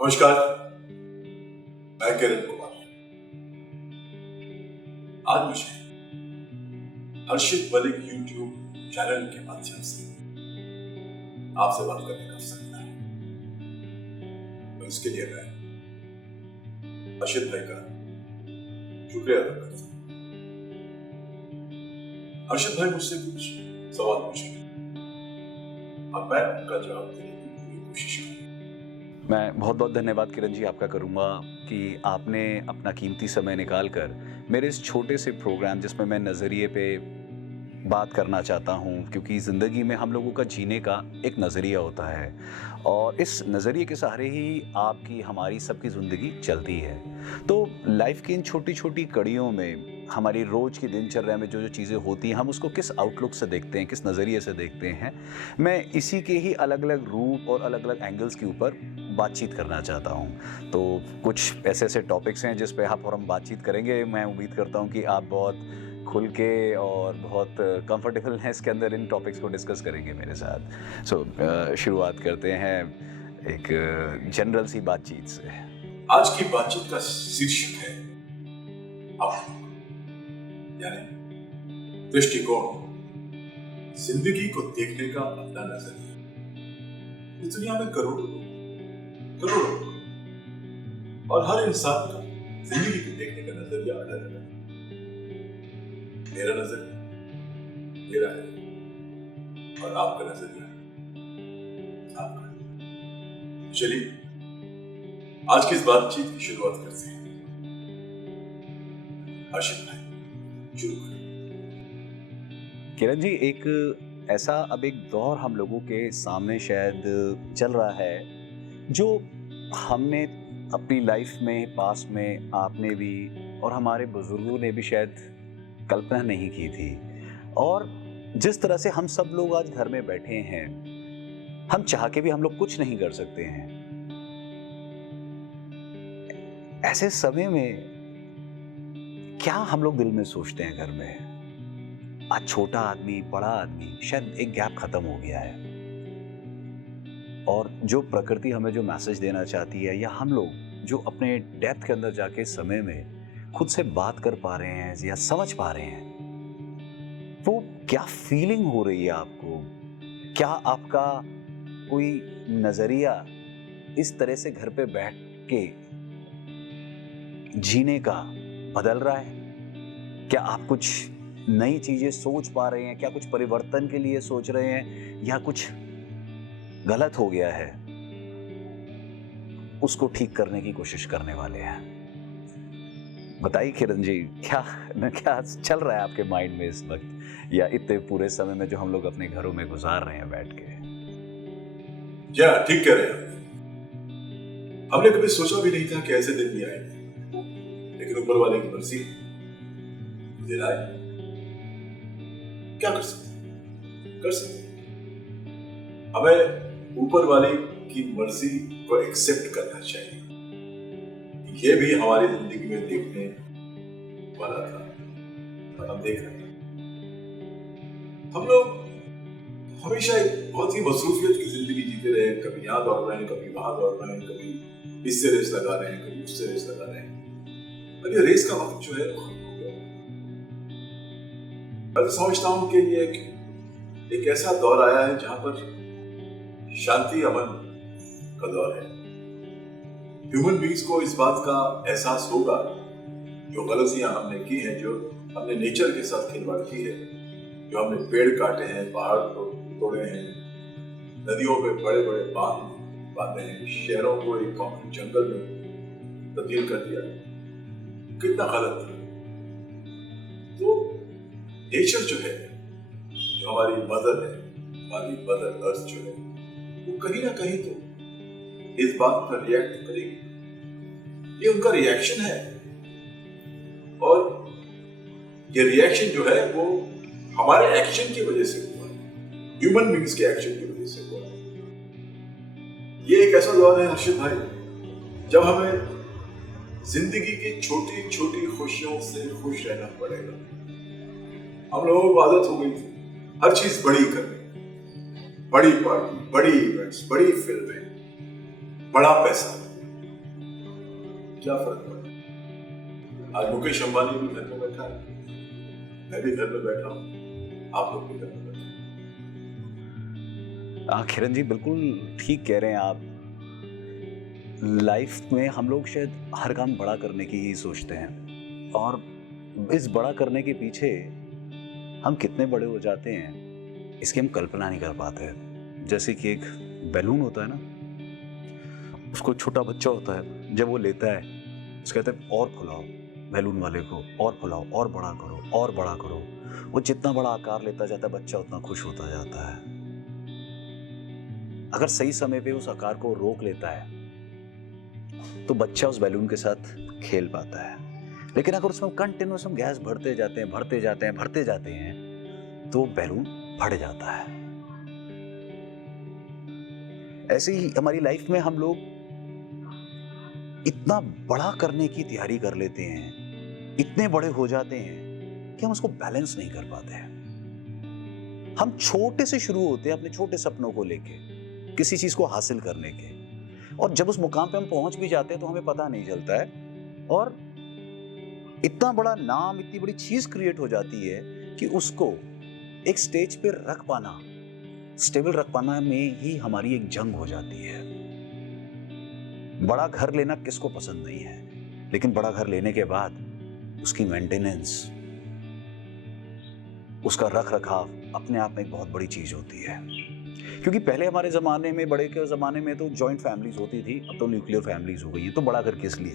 नमस्कार, मैं किरण कुमार। आज मुझे हर्षित मलिक यूट्यूब चैनल के माध्यम से आपसे बात करने का अवसर मिला है। और इसके लिए मैं हर्षित भाई का शुक्रिया अदा करता हूँ। हर्षित भाई मुझसे कुछ सवाल पूछेंगे, अब मैं उनका जवाब देने की पूरी कोशिश करूँगा। मैं बहुत बहुत धन्यवाद किरण जी आपका करूँगा कि आपने अपना कीमती समय निकाल कर मेरे इस छोटे से प्रोग्राम जिसमें मैं नज़रिए पे बात करना चाहता हूँ, क्योंकि ज़िंदगी में हम लोगों का जीने का एक नज़रिया होता है और इस नज़रिए के सहारे ही आपकी हमारी सबकी ज़िंदगी चलती है। तो लाइफ की इन छोटी छोटी कड़ियों में हमारी रोज़ की दिनचर्या में जो जो चीज़ें होती हैं, हम उसको किस आउटलुक से देखते हैं, किस नज़रिए से देखते हैं, मैं इसी के ही अलग अलग रूप और अलग अलग एंगल्स के ऊपर बातचीत करना चाहता हूँ। तो कुछ ऐसे ऐसे टॉपिक्स हैं जिस पे आप और हम बातचीत करेंगे। मैं उम्मीद करता हूँ कि आप बहुत खुल के और बहुत कंफर्टेबल हैं इसके अंदर इन टॉपिक्स को डिस्कस करेंगे मेरे साथ। शुरुआत करते हैं एक जनरल सी बातचीत से। आज की बातचीत का शीर्षक है आउटलुक, यानी दृष्टिकोण, जिंदगी को देखने का अपना नजरिया। इस दुनिया में करोड़ों लोग और हर इंसान का जिंदगी को देखने का नजरिया अलग अलग है। मेरा नजरिया मेरा है और आपका नजरिया आपका। चलिए आज की इस बातचीत की शुरुआत करते हैं। हर्षित भाई शुरू करें। किरण जी, एक ऐसा अब एक दौर हम लोगों के सामने शायद चल रहा है जो हमने अपनी लाइफ में पास्ट में आपने भी और हमारे बुजुर्गों ने भी शायद कल्पना नहीं की थी। और जिस तरह से हम सब लोग आज घर में बैठे हैं, हम चाह के भी हम लोग कुछ नहीं कर सकते हैं। ऐसे समय में क्या हम लोग दिल में सोचते हैं घर में? आज छोटा आदमी बड़ा आदमी, शायद एक गैप खत्म हो गया है और जो प्रकृति हमें जो मैसेज देना चाहती है, या हम लोग जो अपने डेप्थ के अंदर जाके समय में खुद से बात कर पा रहे हैं या समझ पा रहे हैं, वो क्या फीलिंग हो रही है आपको? क्या आपका कोई नजरिया इस तरह से घर पे बैठ के जीने का बदल रहा है? क्या आप कुछ नई चीजें सोच पा रहे हैं? क्या कुछ परिवर्तन के लिए सोच रहे हैं, या कुछ गलत हो गया है उसको ठीक करने की कोशिश करने वाले हैं? बताइए किरण जी, क्या चल रहा है आपके माइंड में इस वक्त, या इतने पूरे समय में जो हम लोग अपने घरों में गुजार रहे हैं बैठ के? क्या ठीक कह रहे हैं। हमने कभी सोचा भी नहीं था कि ऐसे दिन भी आएंगे, लेकिन ऊपर वाले की मर्जी दिन आए। क्या कर सकते हमें ऊपर वाले की मर्जी को एक्सेप्ट करना चाहिए। ये भी हमारी जिंदगी में देखने वाला था और हम देख रहे हैं। हम लोग हमेशा एक बहुत ही मसरूफियत की जिंदगी जीते रहे, कभी यहाँ दौड़ रहे हैं, कभी वहां दौड़ रहे हैं, कभी इससे रेस लगा रहे हैं, कभी उससे रेस लगा रहे हैं। और ये रेस का वक्त जो है वो खत्म हो गया। मैं तो समझता हूं कि ये एक ऐसा दौर आया है जहां पर शांति अमन का दौर है। ह्यूमन बीइंग्स को इस बात का एहसास होगा, जो गलतियां हमने की हैं, जो हमने नेचर के साथ खिलवाड़ की है, जो हमने पेड़ काटे हैं, पहाड़ तोड़े हैं, नदियों पे बड़े बड़े बांध बांधे हैं, शहरों को एक कॉन्क्रीट जंगल में तब्दील कर दिया, कितना गलत है। तो नेचर जो है, जो हमारी मदर है, हमारी मदर अर्थ जो है, वो कहीं ना कहीं तो इस बात पर रिएक्ट करेगी। ये उनका रिएक्शन है, और ये रिएक्शन जो है वो हमारे एक्शन की वजह से हुआ है, ह्यूमन बीइंग्स के एक्शन की वजह से हुआ है। ये एक ऐसा दौर है हर्षित भाई, जब हमें जिंदगी की छोटी छोटी खुशियों से खुश रहना पड़ेगा। हम लोगों को आदत हो गई थी हर चीज बड़ी करने, बड़ी पार्टी, बड़ी इवेंट्स, बड़ी फिल्में, बड़ा पैसा, क्या फर्क पड़ा? आज मुकेश अंबानी भी घर में बैठा है, मैं भी घर में बैठा हूँ, आप लोग भी घर में बैठे हैं। किरण जी बिल्कुल ठीक कह रहे हैं आप। लाइफ में हम लोग शायद हर काम बड़ा करने की ही सोचते हैं, और इस बड़ा करने के पीछे हम कितने बड़े हो जाते हैं इसकी हम कल्पना नहीं कर पाते। जैसे कि एक बैलून होता है ना, उसको छोटा बच्चा होता है, जब वो लेता है उसको कहते हैं और फुलाओ बैलून वाले को, और फुलाओ, और बड़ा करो, और बड़ा करो। वो जितना बड़ा आकार लेता जाता है बच्चा उतना खुश होता जाता है। अगर सही समय पे उस आकार को रोक लेता है तो बच्चा उस बैलून के साथ खेल पाता है। लेकिन अगर उसमें कंटिन्यूस हम गैस भरते जाते हैं, भरते जाते हैं, भरते जाते हैं, तो बैलून फट जाता है। ऐसे ही हमारी लाइफ में हम लोग इतना बड़ा करने की तैयारी कर लेते हैं, इतने बड़े हो जाते हैं कि हम उसको बैलेंस नहीं कर पाते हैं। हम छोटे से शुरू होते हैं अपने छोटे सपनों को लेके, किसी चीज को हासिल करने के, और जब उस मुकाम पे हम पहुंच भी जाते हैं तो हमें पता नहीं चलता है, और इतना बड़ा नाम, इतनी बड़ी चीज क्रिएट हो जाती है कि उसको एक स्टेज पे रख पाना, स्टेबल रख पाना में ही हमारी एक जंग हो जाती है। बड़ा घर लेना किसको पसंद नहीं है, लेकिन बड़ा घर लेने के बाद उसकी मेंटेनेंस, उसका रख रखाव अपने आप में एक बहुत बड़ी चीज होती है। क्योंकि पहले हमारे जमाने में, बड़े के जमाने में तो जॉइंट फैमिलीज होती थी, अब तो न्यूक्लियर फैमिलीज हो गई है। तो बड़ा घर किस लिए?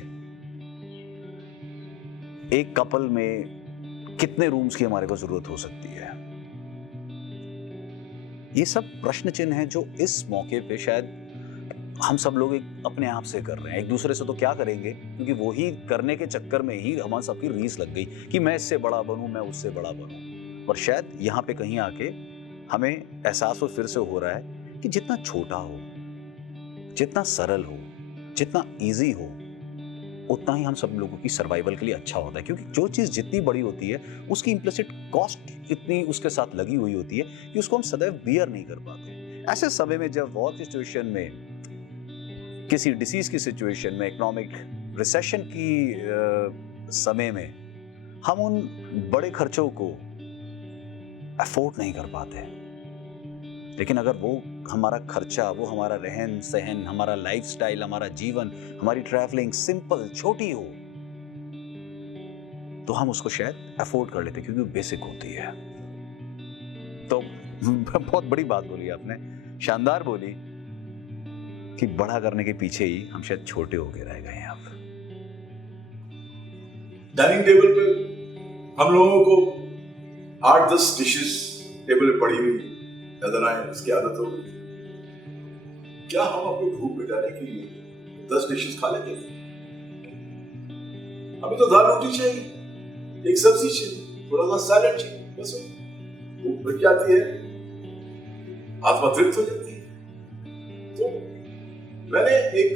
एक कपल में कितने रूम्स की हमारे को जरूरत हो सकती है? ये सब प्रश्न चिन्ह हैं जो इस मौके पे शायद हम सब लोग एक अपने आप से कर रहे हैं। एक दूसरे से तो क्या करेंगे, क्योंकि वो ही करने के चक्कर में ही हमारे सबकी रीस लग गई कि मैं इससे बड़ा बनूं, मैं उससे बड़ा बनूं। और शायद यहाँ पे कहीं आके हमें एहसास और फिर से हो रहा है कि जितना छोटा हो, जितना सरल हो, जितना इजी हो, उतना ही हम सब लोगों की सर्वाइवल के लिए अच्छा होता है। क्योंकि जो चीज़ जितनी बड़ी होती है उसकी इम्प्लिसिट कॉस्ट इतनी उसके साथ लगी हुई होती है कि उसको हम सदैव बियर नहीं कर पाते। ऐसे समय में, जब वॉर की सिचुएशन में, किसी डिसीज की सिचुएशन में, इकोनॉमिक रिसेशन की समय में, हम उन बड़े खर्चों को अफोर्ड नहीं कर पाते। लेकिन अगर वो हमारा खर्चा, वो हमारा रहन सहन, हमारा लाइफस्टाइल, हमारा जीवन, हमारी ट्रैवलिंग सिंपल, छोटी हो, तो हम उसको शायद अफोर्ड कर लेते, क्योंकि वो बेसिक होती है। तो बहुत बड़ी बात बोली आपने, शानदार बोली, कि बड़ा करने के पीछे ही हम शायद छोटे होके रह गए हैं। अब डाइनिंग टेबल पे हम लोगों को 8-10 डिशेस टेबल पे पड़ी हुई नजर आए, इसकी आदत हो गई। क्या हम अपनी भूख मिटाने के लिए 10 डिशेस खा लेंगे? हमें तो दाल रोटी चाहिए, एक सब्जी चाहिए, थोड़ा सा सैलेड चाहिए, बस भूख मिट जाती है, आत्मा तृप्त हो जाती है। तो मैंने एक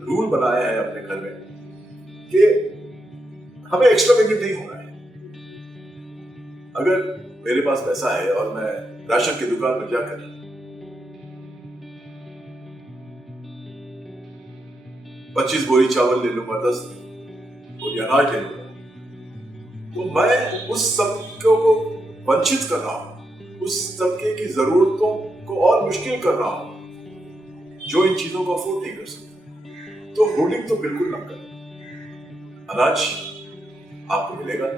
रूल बनाया है अपने घर में कि हमें एक्स्ट्रावेगेंट नहीं होना है। अगर मेरे पास पैसा है और मैं राशन की दुकान में जाकर 25 बोरी चावल ले लूंगा, 10 बोरी अनाज ले लूंगा, तो मैं उस तबके को वंचित कर रहा हूं, उस तबके की जरूरतों को और मुश्किल कर रहा हूं जो इन चीजों को अफोर्ड नहीं कर सकते। तो होर्डिंग तो बिल्कुल ना करें। अनाज आपको मिलेगा।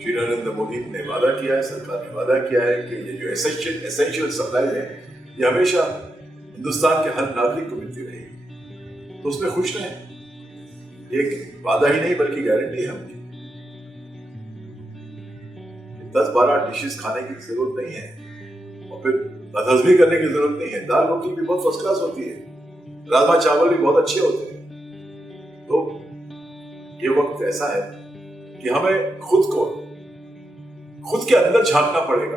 श्री नरेंद्र मोदी ने वादा किया है, सरकार ने वादा किया है कि ये जो एसेंशियल सप्लाई है ये हमेशा हिंदुस्तान के हर नागरिक को मिलती रहेगी। तो उसमें खुश रहें। एक वादा ही नहीं बल्कि गारंटी है हमकी। 10-12 डिशेस खाने की जरूरत नहीं है और फिर बदहजमी करने की जरूरत नहीं है। दाल रोटी भी बहुत फर्स्ट क्लास होती है, राजमा चावल भी बहुत अच्छे होते हैं। तो ये वक्त ऐसा है कि हमें खुद के अंदर झांकना पड़ेगा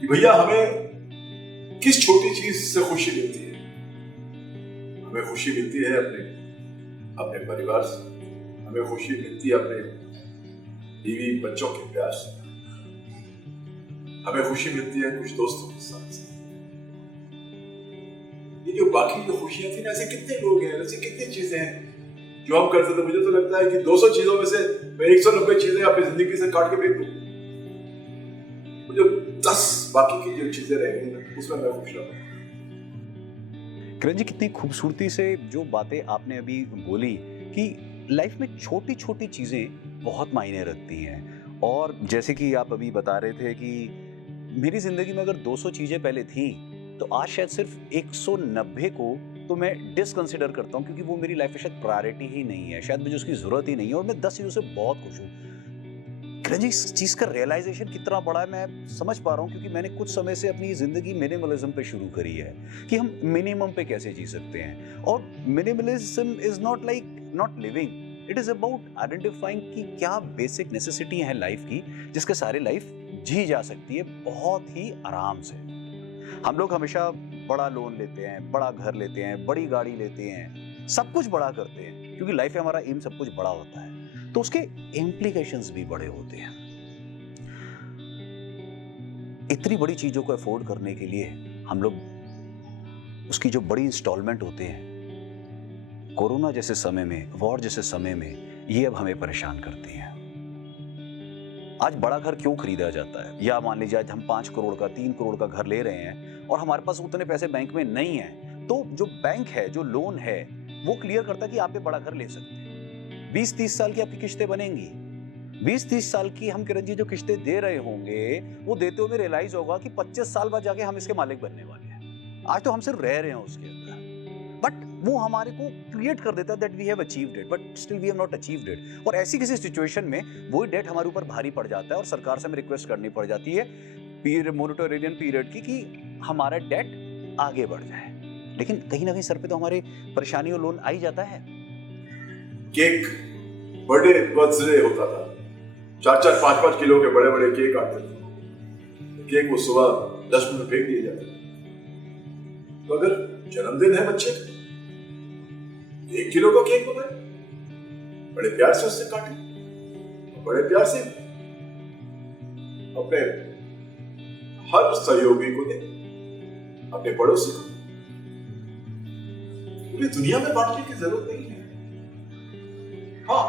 कि भैया हमें किस छोटी चीज से खुशी मिलती है। हमें खुशी मिलती है अपने परिवार से, हमें खुशी मिलती है अपने बीवी बच्चों के प्यार से, हमें खुशी मिलती है कुछ दोस्तों के साथ। ये जो बाकी जो खुशियां थी ना, ऐसे कितने लोग हैं, ऐसे कितनी चीजें हैं जो हम करते थे, मुझे तो लगता है कि 200 चीजों में से मैं 190 चीजें अपनी जिंदगी से काट के फेंक दूं। मुझे 10 बाकी की जो चीजें रह गई उसमें मैं खुश रहूं। किरण जी, कितनी खूबसूरती से जो बातें आपने अभी बोली कि लाइफ में छोटी छोटी चीज़ें बहुत मायने रखती हैं। और जैसे कि आप अभी बता रहे थे कि मेरी ज़िंदगी में अगर 200 चीज़ें पहले थी तो आज शायद सिर्फ 190 को तो मैं डिसकंसिडर करता हूँ, क्योंकि वो मेरी लाइफ में शायद प्रायोरिटी ही नहीं है, शायद मुझे उसकी ज़रूरत ही नहीं है, और मैं 10 चीज़ों से बहुत खुश हूँ। किरण जी, इस चीज़ का रियलाइजेशन कितना बड़ा है मैं समझ पा रहा हूँ, क्योंकि मैंने कुछ समय से अपनी ज़िंदगी मिनिमलिज्म पे शुरू करी है कि हम मिनिमम पे कैसे जी सकते हैं। और minimalism is not like not living, it is about identifying कि क्या बेसिक नेसेसिटी है लाइफ की जिसके सारे लाइफ जी जा सकती है बहुत ही आराम से। हम लोग हमेशा बड़ा लोन लेते हैं, बड़ा घर लेते हैं, बड़ी गाड़ी लेते हैं, सब कुछ बड़ा करते हैं क्योंकि लाइफ में हमारा एम सब कुछ बड़ा होता है, तो उसके इम्प्लीकेशंस भी बड़े होते हैं। इतनी बड़ी चीजों को अफोर्ड करने के लिए हम लोग उसकी जो बड़ी इंस्टॉलमेंट होते हैं, कोरोना जैसे समय में, वॉर जैसे समय में, ये अब हमें परेशान करती हैं। आज बड़ा घर क्यों खरीदा जाता है? या मान लीजिए आज हम 5 करोड़ का, 3 करोड़ का घर ले रहे हैं और हमारे पास उतने पैसे बैंक में नहीं है, तो जो बैंक है, जो लोन है, वो क्लियर करता है कि आप ये बड़ा घर ले सकते हैं। 20-30 साल की आपकी किस्तें बनेंगी। 20-30 साल की हम किरण जी जो किस्तें दे रहे होंगे, वो देते हुए रियलाइज होगा कि 25 साल बाद जाके हम इसके मालिक बनने वाले हैं। आज तो हम सिर्फ रह रहे हैं उसके अंदर, बट वो हमारे को क्रिएट कर देता है that we have achieved it, but still we have not achieved it. और ऐसी किसी सिचुएशन में वही डेट हमारे ऊपर भारी पड़ जाता है और सरकार से हमें रिक्वेस्ट करनी पड़ जाती है पीरियड, मोनिटोरियन पीरियड की, कि हमारा डेट आगे बढ़ जाए। लेकिन कहीं ना कहीं सर पे तो हमारी परेशानी और लोन आ ही जाता है। केक, बर्थडे, बर्थडे होता था, 4-4, 5-5 किलो के बड़े बड़े केक आते थे। केक वो सुबह 10 मिनट फेंक दिए जाते थे। तो अगर जन्मदिन है बच्चे का, 1 किलो का केक बनाए, बड़े प्यार से उससे काटे, बड़े प्यार से अपने हर सहयोगी को दे, अपने पड़ोसी को। पूरी दुनिया में बांटने की जरूरत नहीं है। हाँ,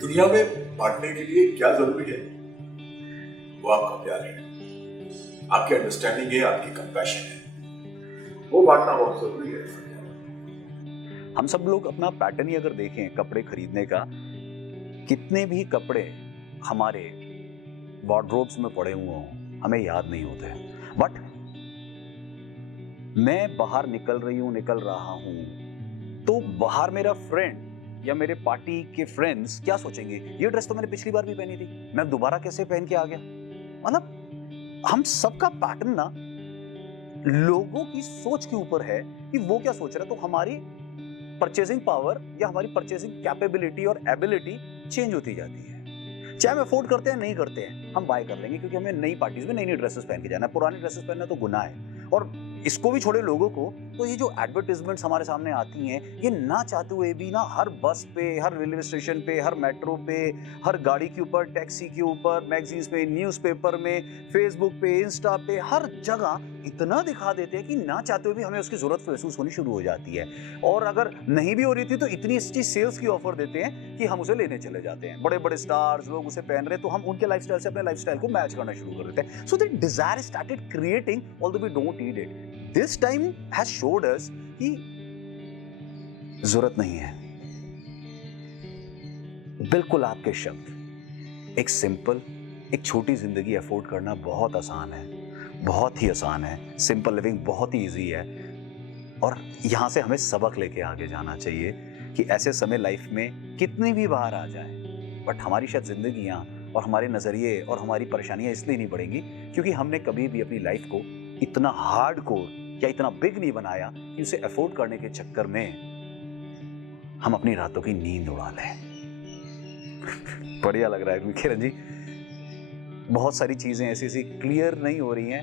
दुनिया में बांटने के लिए क्या जरूरी है? वो आपका प्यार है, आपकी अंडरस्टैंडिंग है, आपकी कंपैशन है, वो बांटना बहुत जरूरी है। हम सब लोग अपना पैटर्न ही अगर देखें कपड़े खरीदने का, कितने भी कपड़े हमारे वार्डरोब्स में पड़े हुए हों, हमें याद नहीं होते, बट मैं बाहर निकल रहा हूं तो बाहर मेरा फ्रेंड या मेरे पार्टी के फ्रेंड्स क्या सोचेंगे, ये ड्रेस तो मैंने पिछली बार भी पहनी थी, मैं दोबारा कैसे पहन के आ गया। मतलब हम सबका पैटर्न ना लोगों की सोच के ऊपर है कि वो क्या सोच रहा है, तो हमारी परचेसिंग पावर या हमारी परचेसिंग कैपेबिलिटी और एबिलिटी चेंज होती जाती है। चाहे हम अफोर्ड करते हैं नहीं करते हैं, हम बाय कर लेंगे क्योंकि हमें नई पार्टीज में नई नई ड्रेसेस पहन के जाना है, पुरानी ड्रेसेस पहनना तो गुनाह है। और इसको भी छोड़े लोगों को, तो ये जो एडवर्टाइजमेंट्स हमारे सामने आती हैं, ये ना चाहते हुए भी ना हर बस पे, हर रेलवे स्टेशन पे, हर मेट्रो पे, हर गाड़ी के ऊपर, टैक्सी के ऊपर, मैगजीन्स में, न्यूज़पेपर में, फेसबुक पे, इंस्टा पे, हर जगह इतना दिखा देते हैं कि ना चाहते हुए भी हमें उसकी जरूरत महसूस होनी शुरू हो जाती है। और अगर नहीं भी हो रही थी तो इतनी अच्छी सेल्स की ऑफर देते हैं कि हम उसे लेने चले जाते हैं। बड़े बड़े स्टार्स लोग उसे पहन रहे हैं तो हम उनके लाइफस्टाइल से अपने लाइफस्टाइल को मैच करना शुरू कर देते हैं। So that desire started creating although we don't need it. This time has showed us कि जरूरत नहीं है। बिल्कुल आपके शब्द, एक सिंपल, एक छोटी जिंदगी अफोर्ड करना बहुत आसान है, बहुत ही आसान है। सिंपल लिविंग बहुत ही इजी है और यहां से हमें सबक लेके आगे जाना चाहिए कि ऐसे समय लाइफ में कितनी भी बाहर आ जाए, बट हमारी शायद जिंदगियां और हमारे नजरिए और हमारी परेशानियां इसलिए नहीं बढ़ेंगी क्योंकि हमने कभी भी अपनी लाइफ को इतना हार्डकोर या इतना बिग नहीं बनाया कि उसे अफोर्ड करने के चक्कर में हम अपनी रातों की नींद उड़ा लें। बढ़िया लग रहा है किरण जी, बहुत सारी चीजें ऐसी ऐसी क्लियर नहीं हो रही हैं,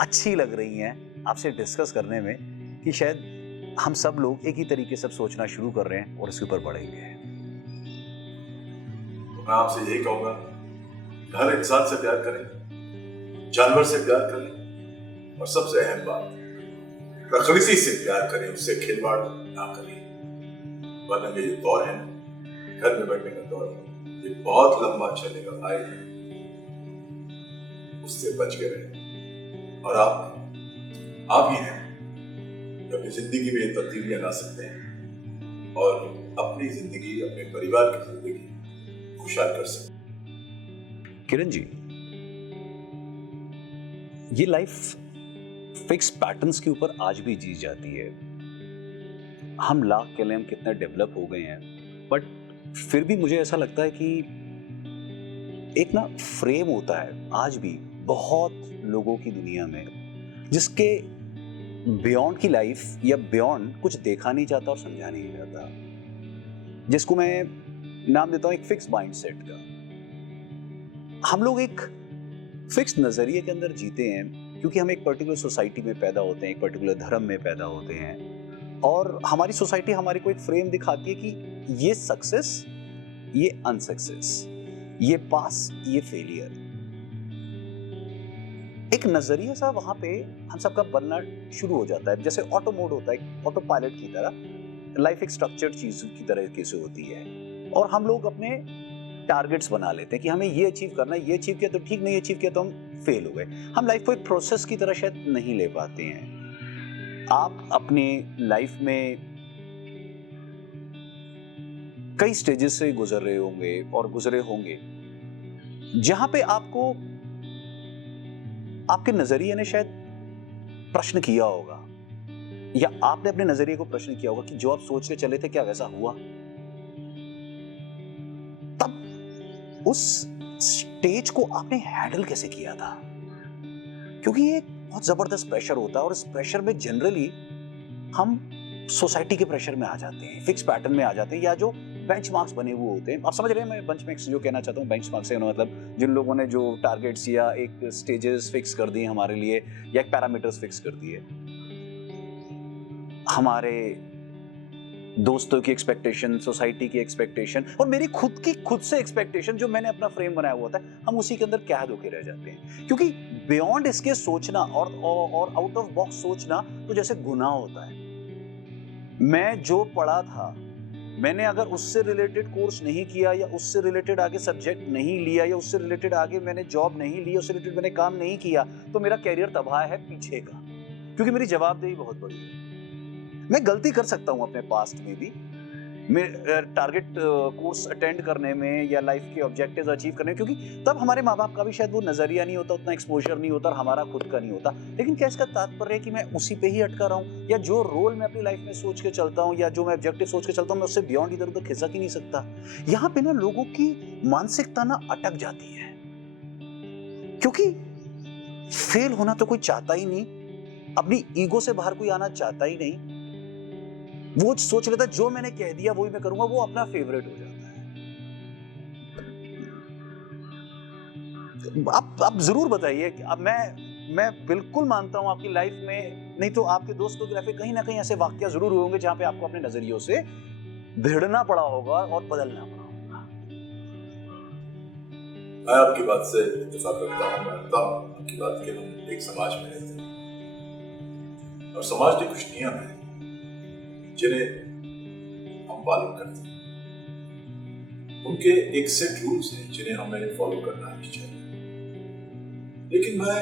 अच्छी लग रही हैं आपसे डिस्कस करने में कि शायद हम सब लोग एक ही तरीके से सोचना शुरू कर रहे हैं और इसके ऊपर बढ़ेंगे। मैं आपसे यही कहूंगा, हर इंसान से प्यार करें, जानवर से प्यार करें, और सबसे अहम बात, प्रकृति से प्यार करें, उससे खिलवाड़ ना करें। वरना ये जो दौर है ना, घर में बैठने का दौर, ये बहुत लंबा चलेगा भाई। उससे बच के रहे। और आप ही हैं जो अपनी जिंदगी में तब्दीलियां ला सकते हैं और अपनी जिंदगी, अपने परिवार की जिंदगी खुशहाल कर सकते हैं। किरण जी, ये लाइफ फिक्स पैटर्न्स के ऊपर आज भी जी जाती है। हम लाख के लिए हम कितना डेवलप हो गए हैं, बट फिर भी मुझे ऐसा लगता है कि एक ना फ्रेम होता है आज भी बहुत लोगों की दुनिया में, जिसके बियॉन्ड की लाइफ या बियॉन्ड कुछ देखा नहीं जाता और समझा नहीं जाता, जिसको मैं नाम देता हूं एक फिक्स माइंडसेट का। हम लोग एक फिक्स नजरिए के अंदर जीते हैं क्योंकि हम एक पर्टिकुलर सोसाइटी में पैदा होते हैं, एक पर्टिकुलर धर्म में पैदा होते हैं, और हमारी सोसाइटी हमारे को एक फ्रेम दिखाती है कि ये सक्सेस, ये अनसक्सेस, ये पास, ये फेलियर। एक नजरिया सा वहां पे हम सबका बनना शुरू हो जाता है, जैसे ऑटो मोड होता है, ऑटो पायलट की तरह लाइफ एक स्ट्रक्चर्ड चीज की तरह कैसे होती है, और हम लोग अपने टारगेट्स बना लेते हैं कि हमें ये अचीव करना है, ये अचीव किया तो ठीक, नहीं अचीव किया तो हम फेल हो गए। हम लाइफ को एक प्रोसेस की तरह शायद नहीं ले पाते हैं। आप अपनी लाइफ में कई स्टेजेस से गुजर रहे होंगे और गुजरे होंगे जहां पे आपको आपके नजरिए ने शायद प्रश्न किया होगा, या आपने अपने नजरिए को प्रश्न किया होगा कि जो आप सोच के चले थे क्या वैसा हुआ। तब उस स्टेज को आपने हैंडल कैसे किया था, क्योंकि ये एक बहुत जबरदस्त प्रेशर होता है, और इस प्रेशर में जनरली हम सोसाइटी के प्रेशर में आ जाते हैं, फिक्स पैटर्न में आ जाते हैं, या जो बेंचमार्क्स बने हुए होते हैं। आप समझ रहे हैं मैं बेंचमार्क्स जो कहना चाहता हूँ? बेंचमार्क्स से मतलब जिन लोगों ने जो टारगेट्स या एक स्टेजेस फिक्स कर दिए हमारे लिए, या एक पैरामीटर्स फिक्स कर दिए, हमारे दोस्तों की एक्सपेक्टेशन, सोसाइटी की एक्सपेक्टेशन, और मेरी खुद से एक्सपेक्टेशन, जो मैंने अपना फ्रेम बनाया हुआ था, हम उसी के अंदर कैद होके रह जाते हैं। क्योंकि बियॉन्ड इसके सोचना और आउट ऑफ बॉक्स सोचना तो जैसे गुनाह होता है। मैं जो पढ़ा था, मैंने अगर उससे रिलेटेड कोर्स नहीं किया, या उससे रिलेटेड आगे सब्जेक्ट नहीं लिया, या उससे रिलेटेड आगे मैंने जॉब नहीं ली, उससे रिलेटेड मैंने काम नहीं किया, तो मेरा कैरियर तबाह है पीछे का, क्योंकि मेरी जवाबदेही बहुत बड़ी है। मैं गलती कर सकता हूं अपने पास्ट में भी, मैं टारगेट कोर्स अटेंड करने में या लाइफ के ऑब्जेक्टिव्स अचीव करने में, क्योंकि तब हमारे माँ बाप का भी शायद वो नजरिया नहीं होता, उतना एक्सपोजर नहीं होता, और हमारा खुद का नहीं होता। लेकिन क्या इसका तात्पर्य है कि मैं उसी पे ही अटका रहा हूँ, या जो रोल मैं अपनी लाइफ में सोच के चलता हूँ, या जो मैं ऑब्जेक्टिव सोच के चलता हूँ, मैं उससे बियॉन्ड इधर उधर खिसक ही नहीं सकता। यहाँ पे ना लोगों की मानसिकता ना अटक जाती है, क्योंकि फेल होना तो कोई चाहता ही नहीं, अपनी ईगो से बाहर कोई आना चाहता ही नहीं। वो सोच लेता जो मैंने कह दिया वही मैं करूंगा, वो अपना फेवरेट हो जाता है। आप जरूर बताइए कि अब मैं बिल्कुल मानता हूं आपकी लाइफ में, नहीं तो आपके दोस्तों की लाइफ में कहीं ना कहीं ऐसे वाकया जरूर हुए होंगे जहां पे आपको अपने नजरियों से भिड़ना पड़ा होगा और बदलना पड़ा होगा। मैं आपकी बात से इत्तेफाक करता हूं, मानता हूं आपकी बात के हम एक समाज में रहते हैं, और समाज के कुछ नियम हैं जिन्हें हम पालन करते हैं। उनके एक सेट रूल्स हैं जिन्हें हमें फॉलो करना ही चाहिए। लेकिन मैं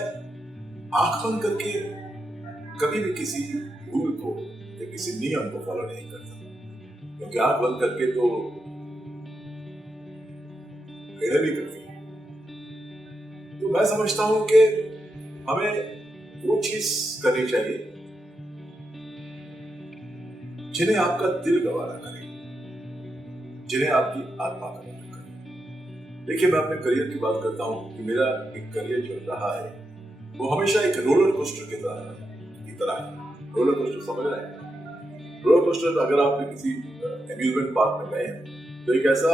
आंख बंद करके कभी भी किसी रूल को या किसी नियम को फॉलो नहीं करता, क्योंकि आंख बंद करके तो भेड़ें भी करती हैं। तो मैं समझता हूं कि हमें वो चीज करनी चाहिए जिन्हें आपका दिल गवारा करे, जिन्हें आपकी आत्मा गवारा करे। देखिए, मैं अपने करियर की बात करता हूं कि मेरा एक करियर जो रहा है वो हमेशा एक रोलर कोस्टर की तरह है। रोलर कोस्टर समझ रहे हैं? रोलर कोस्टर, अगर आप किसी एम्यूजमेंट पार्क में गए हैं तो एक ऐसा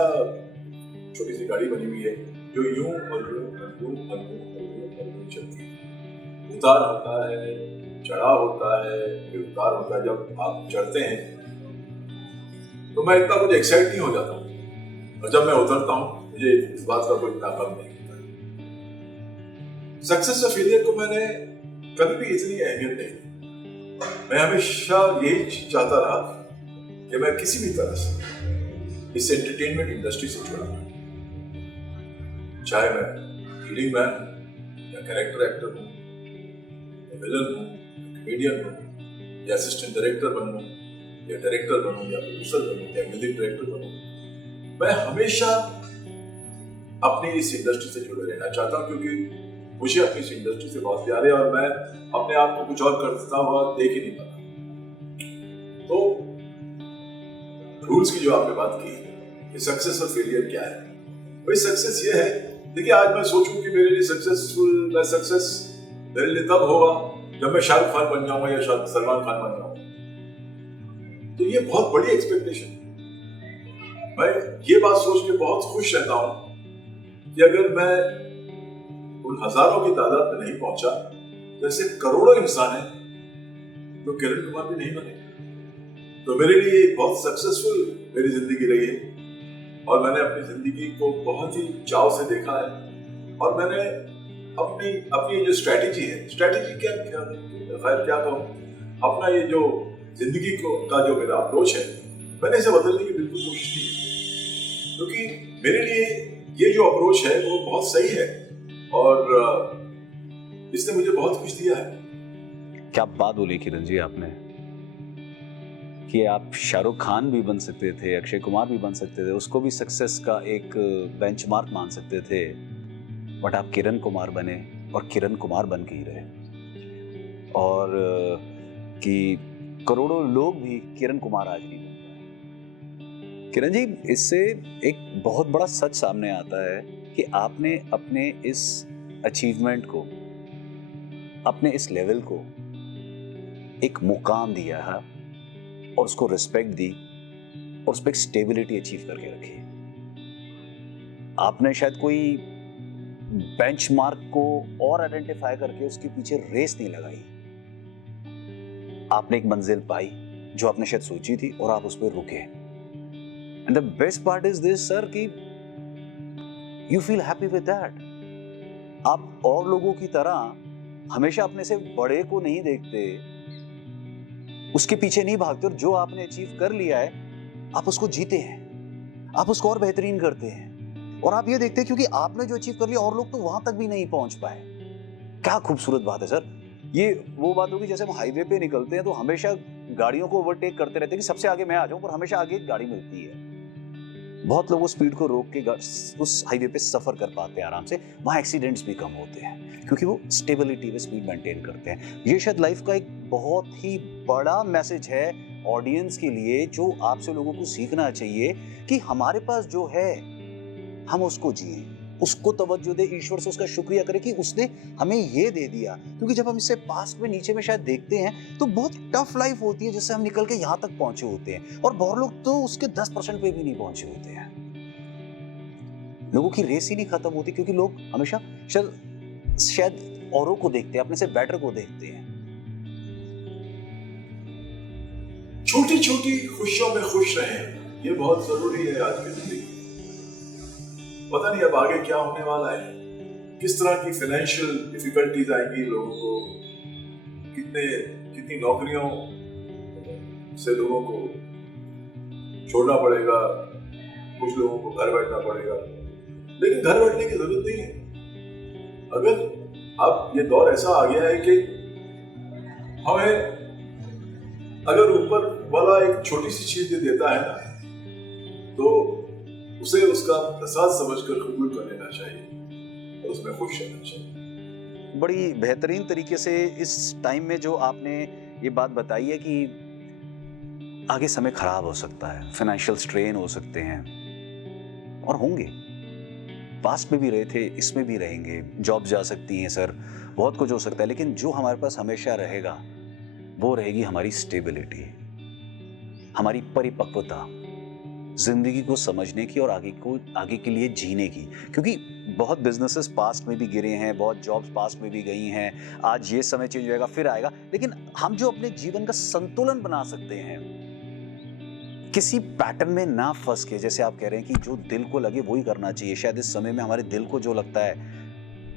छोटी सी गाड़ी बनी हुई है जो यूं और यूं और यूं और यूं और यूं चलती है। उतार होता है, चढ़ाव होता है, फिर उतार होता है। जब आप चढ़ते हैं तो मैं इतना कुछ एक्साइट नहीं हो जाता हूँ, और जब मैं उतरता हूँ मुझे इस बात का कोई इतना गम नहीं होता। सक्सेस या फेलियर को मैंने कभी भी इतनी अहमियत नहीं दी। मैं हमेशा यही चाहता रहा कि मैं किसी भी तरह से इस एंटरटेनमेंट इंडस्ट्री से जुड़ा हूं, चाहे मैं लीडिंग मैन या कैरेक्टर एक्टर हूं, या विलन हूं, कॉमेडियन हूं, या असिस्टेंट डायरेक्टर बनूं, या डायरेक्टर बनूं, या प्रोड्यूसर बनूं, या म्यूजिक डायरेक्टर बनूं, मैं हमेशा अपनी इस इंडस्ट्री से जुड़े रहना चाहता हूं, क्योंकि मुझे अपनी इस इंडस्ट्री से बहुत प्यार है और मैं अपने आप को कुछ और करता हुआ देख ही नहीं पाता। तो रूल्स की जो आपने बात की कि सक्सेस और फेलियर क्या है, भाई सक्सेस ये है, देखिए आज मैं सोचूं कि मेरे लिए सक्सेस मेरे लिए तब होगा जब मैं शाहरुख खान बन जाऊंगा या सलमान खान बन जाऊंगा। तो ये बहुत बड़ी एक्सपेक्टेशन है। मैं ये बात सोच के बहुत खुश रहता हूं कि अगर मैं उन हजारों की तादाद में नहीं पहुंचा, जैसे करोड़ों इंसान हैं तो किरण कुमार भी नहीं बने। तो मेरे लिए बहुत सक्सेसफुल मेरी जिंदगी रही है और मैंने अपनी जिंदगी को बहुत ही चाव से देखा है और मैंने अपनी जो स्ट्रैटेजी क्या कहूँ, अपना ये जो जिंदगी का जो मेरा अप्रोच है, मैंने इसे बदलने की बिल्कुल कोशिश नहीं की, क्योंकि मेरे लिए ये जो अप्रोच है वो बहुत सही है और इसने मुझे बहुत कुछ दिया है। क्या बात बोली किरण जी आपने कि आप शाहरुख खान भी बन सकते थे, अक्षय कुमार भी बन सकते थे, उसको भी सक्सेस का एक बेंचमार्क मान सकते थे, बट आप किरण कुमार बने और किरण कुमार बन के ही रहे और कि करोड़ों लोग भी किरण कुमार आज नहीं बन पाए। किरण जी, इससे एक बहुत बड़ा सच सामने आता है कि आपने अपने इस अचीवमेंट को, अपने इस लेवल को एक मुकाम दिया है और उसको रिस्पेक्ट दी और उस पर एक स्टेबिलिटी अचीव करके रखी। आपने शायद कोई बेंचमार्क को और आइडेंटिफाई करके उसके पीछे रेस नहीं लगाई, आपने एक मंजिल पाई जो आपने शायद सोची थी और आप उस पर रुके। And the best part is this sir कि you feel happy with that. आप और लोगों की तरह हमेशा अपने से बड़े को नहीं देखते, उसके पीछे नहीं भागते, और जो आपने अचीव कर लिया है आप उसको जीते हैं, आप उसको और बेहतरीन करते हैं और आप ये देखते हैं क्योंकि आपने जो अचीव कर लिया और लोग तो वहां तक भी नहीं पहुंच पाए। क्या खूबसूरत बात है सर। ये वो बात होगी जैसे हम हाईवे पे निकलते हैं तो हमेशा गाड़ियों को ओवरटेक करते रहते हैं कि सबसे आगे मैं आ जाऊं, पर हमेशा आगे एक गाड़ी मिलती है। बहुत लोग स्पीड को रोक के उस हाईवे पे सफर कर पाते हैं आराम से, वहां एक्सीडेंट्स भी कम होते हैं क्योंकि वो स्टेबिलिटी में स्पीड मेंटेन करते हैं। ये शायद लाइफ का एक बहुत ही बड़ा मैसेज है ऑडियंस के लिए, जो आपसे लोगों को सीखना चाहिए कि हमारे पास जो है हम उसको जिए, उसको तवज्जो दे, ईश्वर से उसका शुक्रिया करें कि उसने हमें ये दे दिया। क्योंकि जब हम इससे पास्ट में नीचे में शायद देखते हैं तो बहुत टफ लाइफ होती है जिससे हम निकल के यहाँ तक पहुंचे होते हैं और बहुत लोग तो उसके 10% पे भी नहीं पहुंचे होते हैं। लोगों की रेस ही नहीं खत्म होती क्योंकि लोग हमेशा शायद औरों को देखते हैं, अपने से बेटर को देखते हैं। छोटी छोटी खुशियों में खुश रहें, ये बहुत जरूरी है आज की जिंदगी। पता नहीं अब आगे क्या होने वाला है, किस तरह की फाइनेंशियल डिफिकल्टीज आएंगी लोगों को, कितनी नौकरियों से लोगों को छोड़ना पड़ेगा, कुछ लोगों को घर बैठना पड़ेगा, लेकिन घर बैठने की जरूरत नहीं है। अगर अब ये दौर ऐसा आ गया है कि हमें अगर ऊपर वाला एक छोटी सी चीज दे देता है ना, तो उसे उसका प्रसाद समझकर कबूल कर लेना चाहिए और उसमें खुश रहना चाहिए। बड़ी बेहतरीन तरीके से इस टाइम में जो आपने ये बात बताई है कि आगे समय खराब हो सकता है, फाइनेंशियल स्ट्रेन हो सकते हैं और होंगे, पास्ट में भी रहे थे, इसमें भी रहेंगे, जॉब जा सकती हैं सर, बहुत कुछ हो सकता है, लेकिन जो हमारे पास हमेशा रहेगा वो रहेगी हमारी स्टेबिलिटी, हमारी परिपक्वता, जिंदगी को समझने की और आगे के लिए जीने की। क्योंकि बहुत बिजनेसेस पास्ट में भी गिरे हैं, बहुत जॉब्स पास्ट में भी गई हैं, आज ये समय चेंज होएगा फिर आएगा, लेकिन हम जो अपने जीवन का संतुलन बना सकते हैं, किसी पैटर्न में ना फंस के, जैसे आप कह रहे हैं कि जो दिल को लगे वही करना चाहिए। शायद इस समय में हमारे दिल को जो लगता है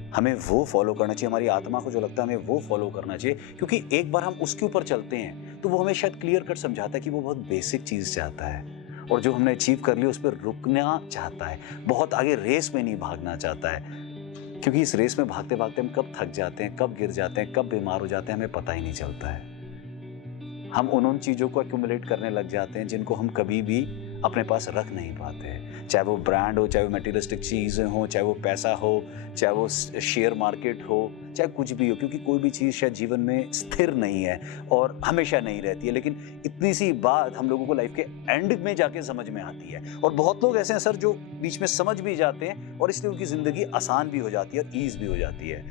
हमें वो फॉलो करना चाहिए, हमारी आत्मा को जो लगता है हमें वो फॉलो करना चाहिए, क्योंकि एक बार हम उसके ऊपर चलते हैं तो तो वो हमें शायद क्लियर कट समझाता है कि वो बहुत बेसिक चीज़ चाहता है और जो हमने अचीव कर लिया उस पर रुकना चाहता है, बहुत आगे रेस में नहीं भागना चाहता है, क्योंकि इस रेस में भागते भागते हम कब थक जाते हैं, कब गिर जाते हैं, कब बीमार हो जाते हैं, हमें पता ही नहीं चलता है। हम उन चीज़ों को एक्यूमुलेट करने लग जाते हैं जिनको हम कभी भी अपने पास रख नहीं पाते हैं, चाहे वो ब्रांड हो, चाहे वो मटेरियलिस्टिक चीज़ें हो, चाहे वो पैसा हो, चाहे वो शेयर मार्केट हो, चाहे कुछ भी हो, क्योंकि कोई भी चीज़ शायद जीवन में स्थिर नहीं है और हमेशा नहीं रहती है। लेकिन इतनी सी बात हम लोगों को लाइफ के एंड में जाके समझ में आती है और बहुत लोग ऐसे हैं सर जो बीच में समझ भी जाते हैं और इसलिए उनकी ज़िंदगी आसान भी हो जाती है और ईज़ भी हो जाती है।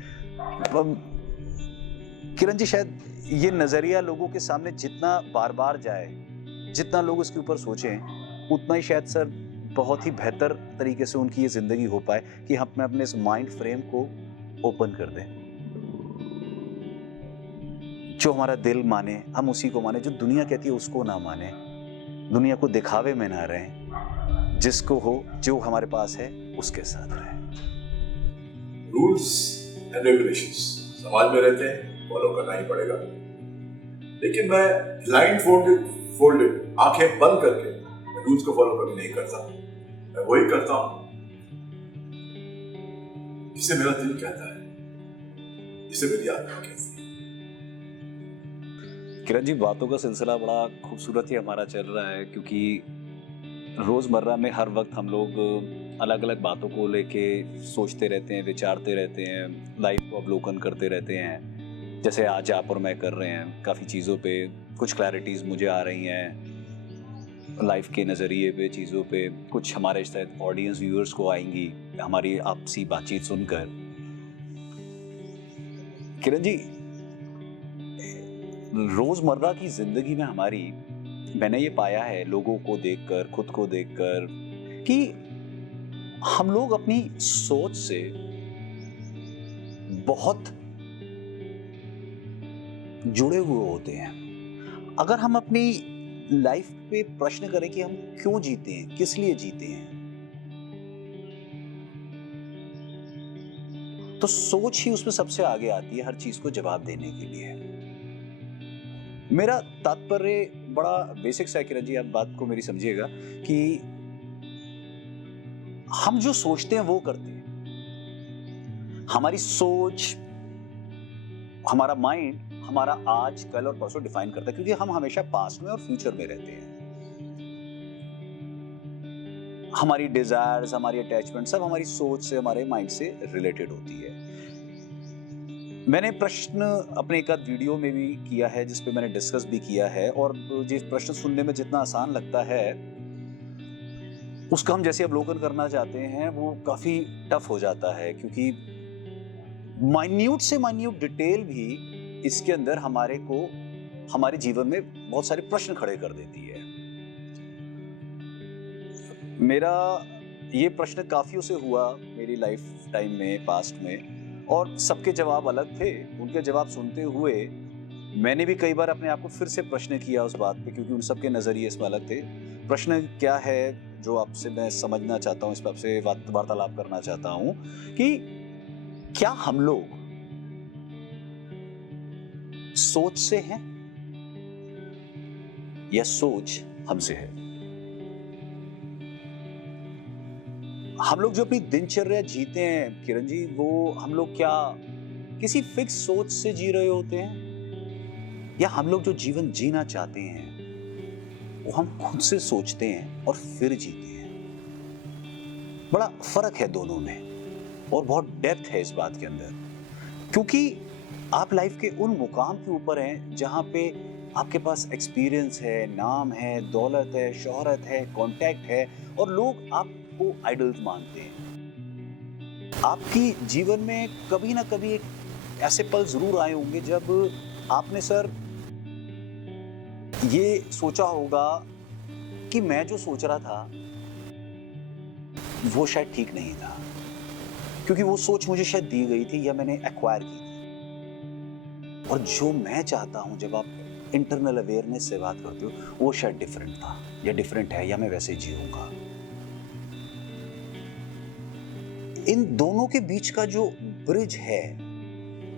किरण जी, शायद ये नज़रिया लोगों के सामने जितना बार बार जाए, जितना लोग उसके ऊपर सोचें, उतना ही शायद सर बहुत ही बेहतर तरीके से उनकी ये ज़िंदगी हो पाए कि हम अपने इस माइंड फ्रेम को ओपन कर दें। जो हमारा दिल माने हम उसी को माने, जो दुनिया कहती है उसको ना माने, दुनिया को दिखावे में ना रहें, जिसको हो जो हमारे पास है उसके साथ रहें। रूल्स एंड रेगुलेशंस समाज में रहते हैं, फॉलो करना ही पड़ेगा। लेकिन मैं ब्लाइंड फोल्डेड आंखें बंद करके रूल्स को फॉलो कभी नहीं करता। मैं वही करता हूं जिसे मेरा दिल कहता है, जिसे मेरी आत्मा कहती है। किरण जी, बातों का सिलसिला बड़ा खूबसूरत ही हमारा चल रहा है, क्योंकि रोज़मर्रा में हर वक्त हम लोग अलग अलग बातों को लेके सोचते रहते हैं, विचारते रहते हैं, लाइफ को अवलोकन करते रहते हैं। जैसे आज आप और मैं कर रहे हैं, काफ़ी चीज़ों पे कुछ क्लैरिटीज़ मुझे आ रही हैं लाइफ के नज़रिए पे, चीज़ों पे, कुछ हमारे शायद ऑडियंस व्यूअर्स को आएंगी हमारी आपसी बातचीत सुनकर। किरण जी, रोज़मर्रा की ज़िंदगी में हमारी, मैंने ये पाया है लोगों को देखकर, खुद को देखकर, कि हम लोग अपनी सोच से बहुत जुड़े हुए होते हैं। अगर हम अपनी लाइफ पे प्रश्न करें कि हम क्यों जीते हैं, किस लिए जीते हैं, तो सोच ही उसमें सबसे आगे आती है हर चीज को जवाब देने के लिए। मेरा तात्पर्य बड़ा बेसिक सा है किरण जी, आप बात को मेरी समझिएगा कि हम जो सोचते हैं वो करते हैं। हमारी सोच, हमारा माइंड हमारा आज, कल और परसों डिफाइन करता है, क्योंकि हम हमेशा पास्ट में और फ्यूचर में रहते हैं। हमारी डिजायर्स, हमारी अटैचमेंट सब हमारी सोच से, हमारे माइंड से रिलेटेड होती है। मैंने प्रश्न अपने एक आध वीडियो में भी किया है जिस पे मैंने डिस्कस भी किया है, और जिस प्रश्न सुनने में जितना आसान लगता है उसका हम जैसे अवलोकन करना चाहते हैं वो काफी टफ हो जाता है, क्योंकि माइन्यूट से माइन्यूट डिटेल भी इसके अंदर हमारे जीवन में बहुत सारे प्रश्न खड़े कर देती है। मेरा ये प्रश्न काफियों से हुआ मेरी लाइफ टाइम में, पास्ट में, और सबके जवाब अलग थे। उनके जवाब सुनते हुए मैंने भी कई बार अपने आप को फिर से प्रश्न किया उस बात पे, क्योंकि उन सबके नजरिए इसमें अलग थे। प्रश्न क्या है जो आपसे मैं समझना चाहता हूँ, इस पर आपसे वार्तालाप करना चाहता हूँ कि क्या हम लोग सोच से हैं या सोच हमसे है? हम लोग जो अपनी दिनचर्या जीते हैं किरण जी, वो हम लोग क्या किसी फिक्स सोच से जी रहे होते हैं, या हम लोग जो जीवन जीना चाहते हैं वो हम खुद से सोचते हैं और फिर जीते हैं? बड़ा फर्क है दोनों में और बहुत डेप्थ है इस बात के अंदर, क्योंकि आप लाइफ के उन मुकाम के ऊपर हैं जहां पे आपके पास एक्सपीरियंस है, नाम है, दौलत है, शोहरत है, कांटेक्ट है, और लोग आपको आइडल्स मानते हैं। आपकी जीवन में कभी ना कभी एक ऐसे पल जरूर आए होंगे जब आपने सर ये सोचा होगा कि मैं जो सोच रहा था वो शायद ठीक नहीं था, क्योंकि वो सोच मुझे शायद दी गई थी या मैंने एक्वायर की थी, और जो मैं चाहता हूं जब आप इंटरनल अवेयरनेस से बात करते हो वो शायद डिफरेंट था या डिफरेंट है, या मैं वैसे जीऊंगा। इन दोनों के बीच का जो ब्रिज है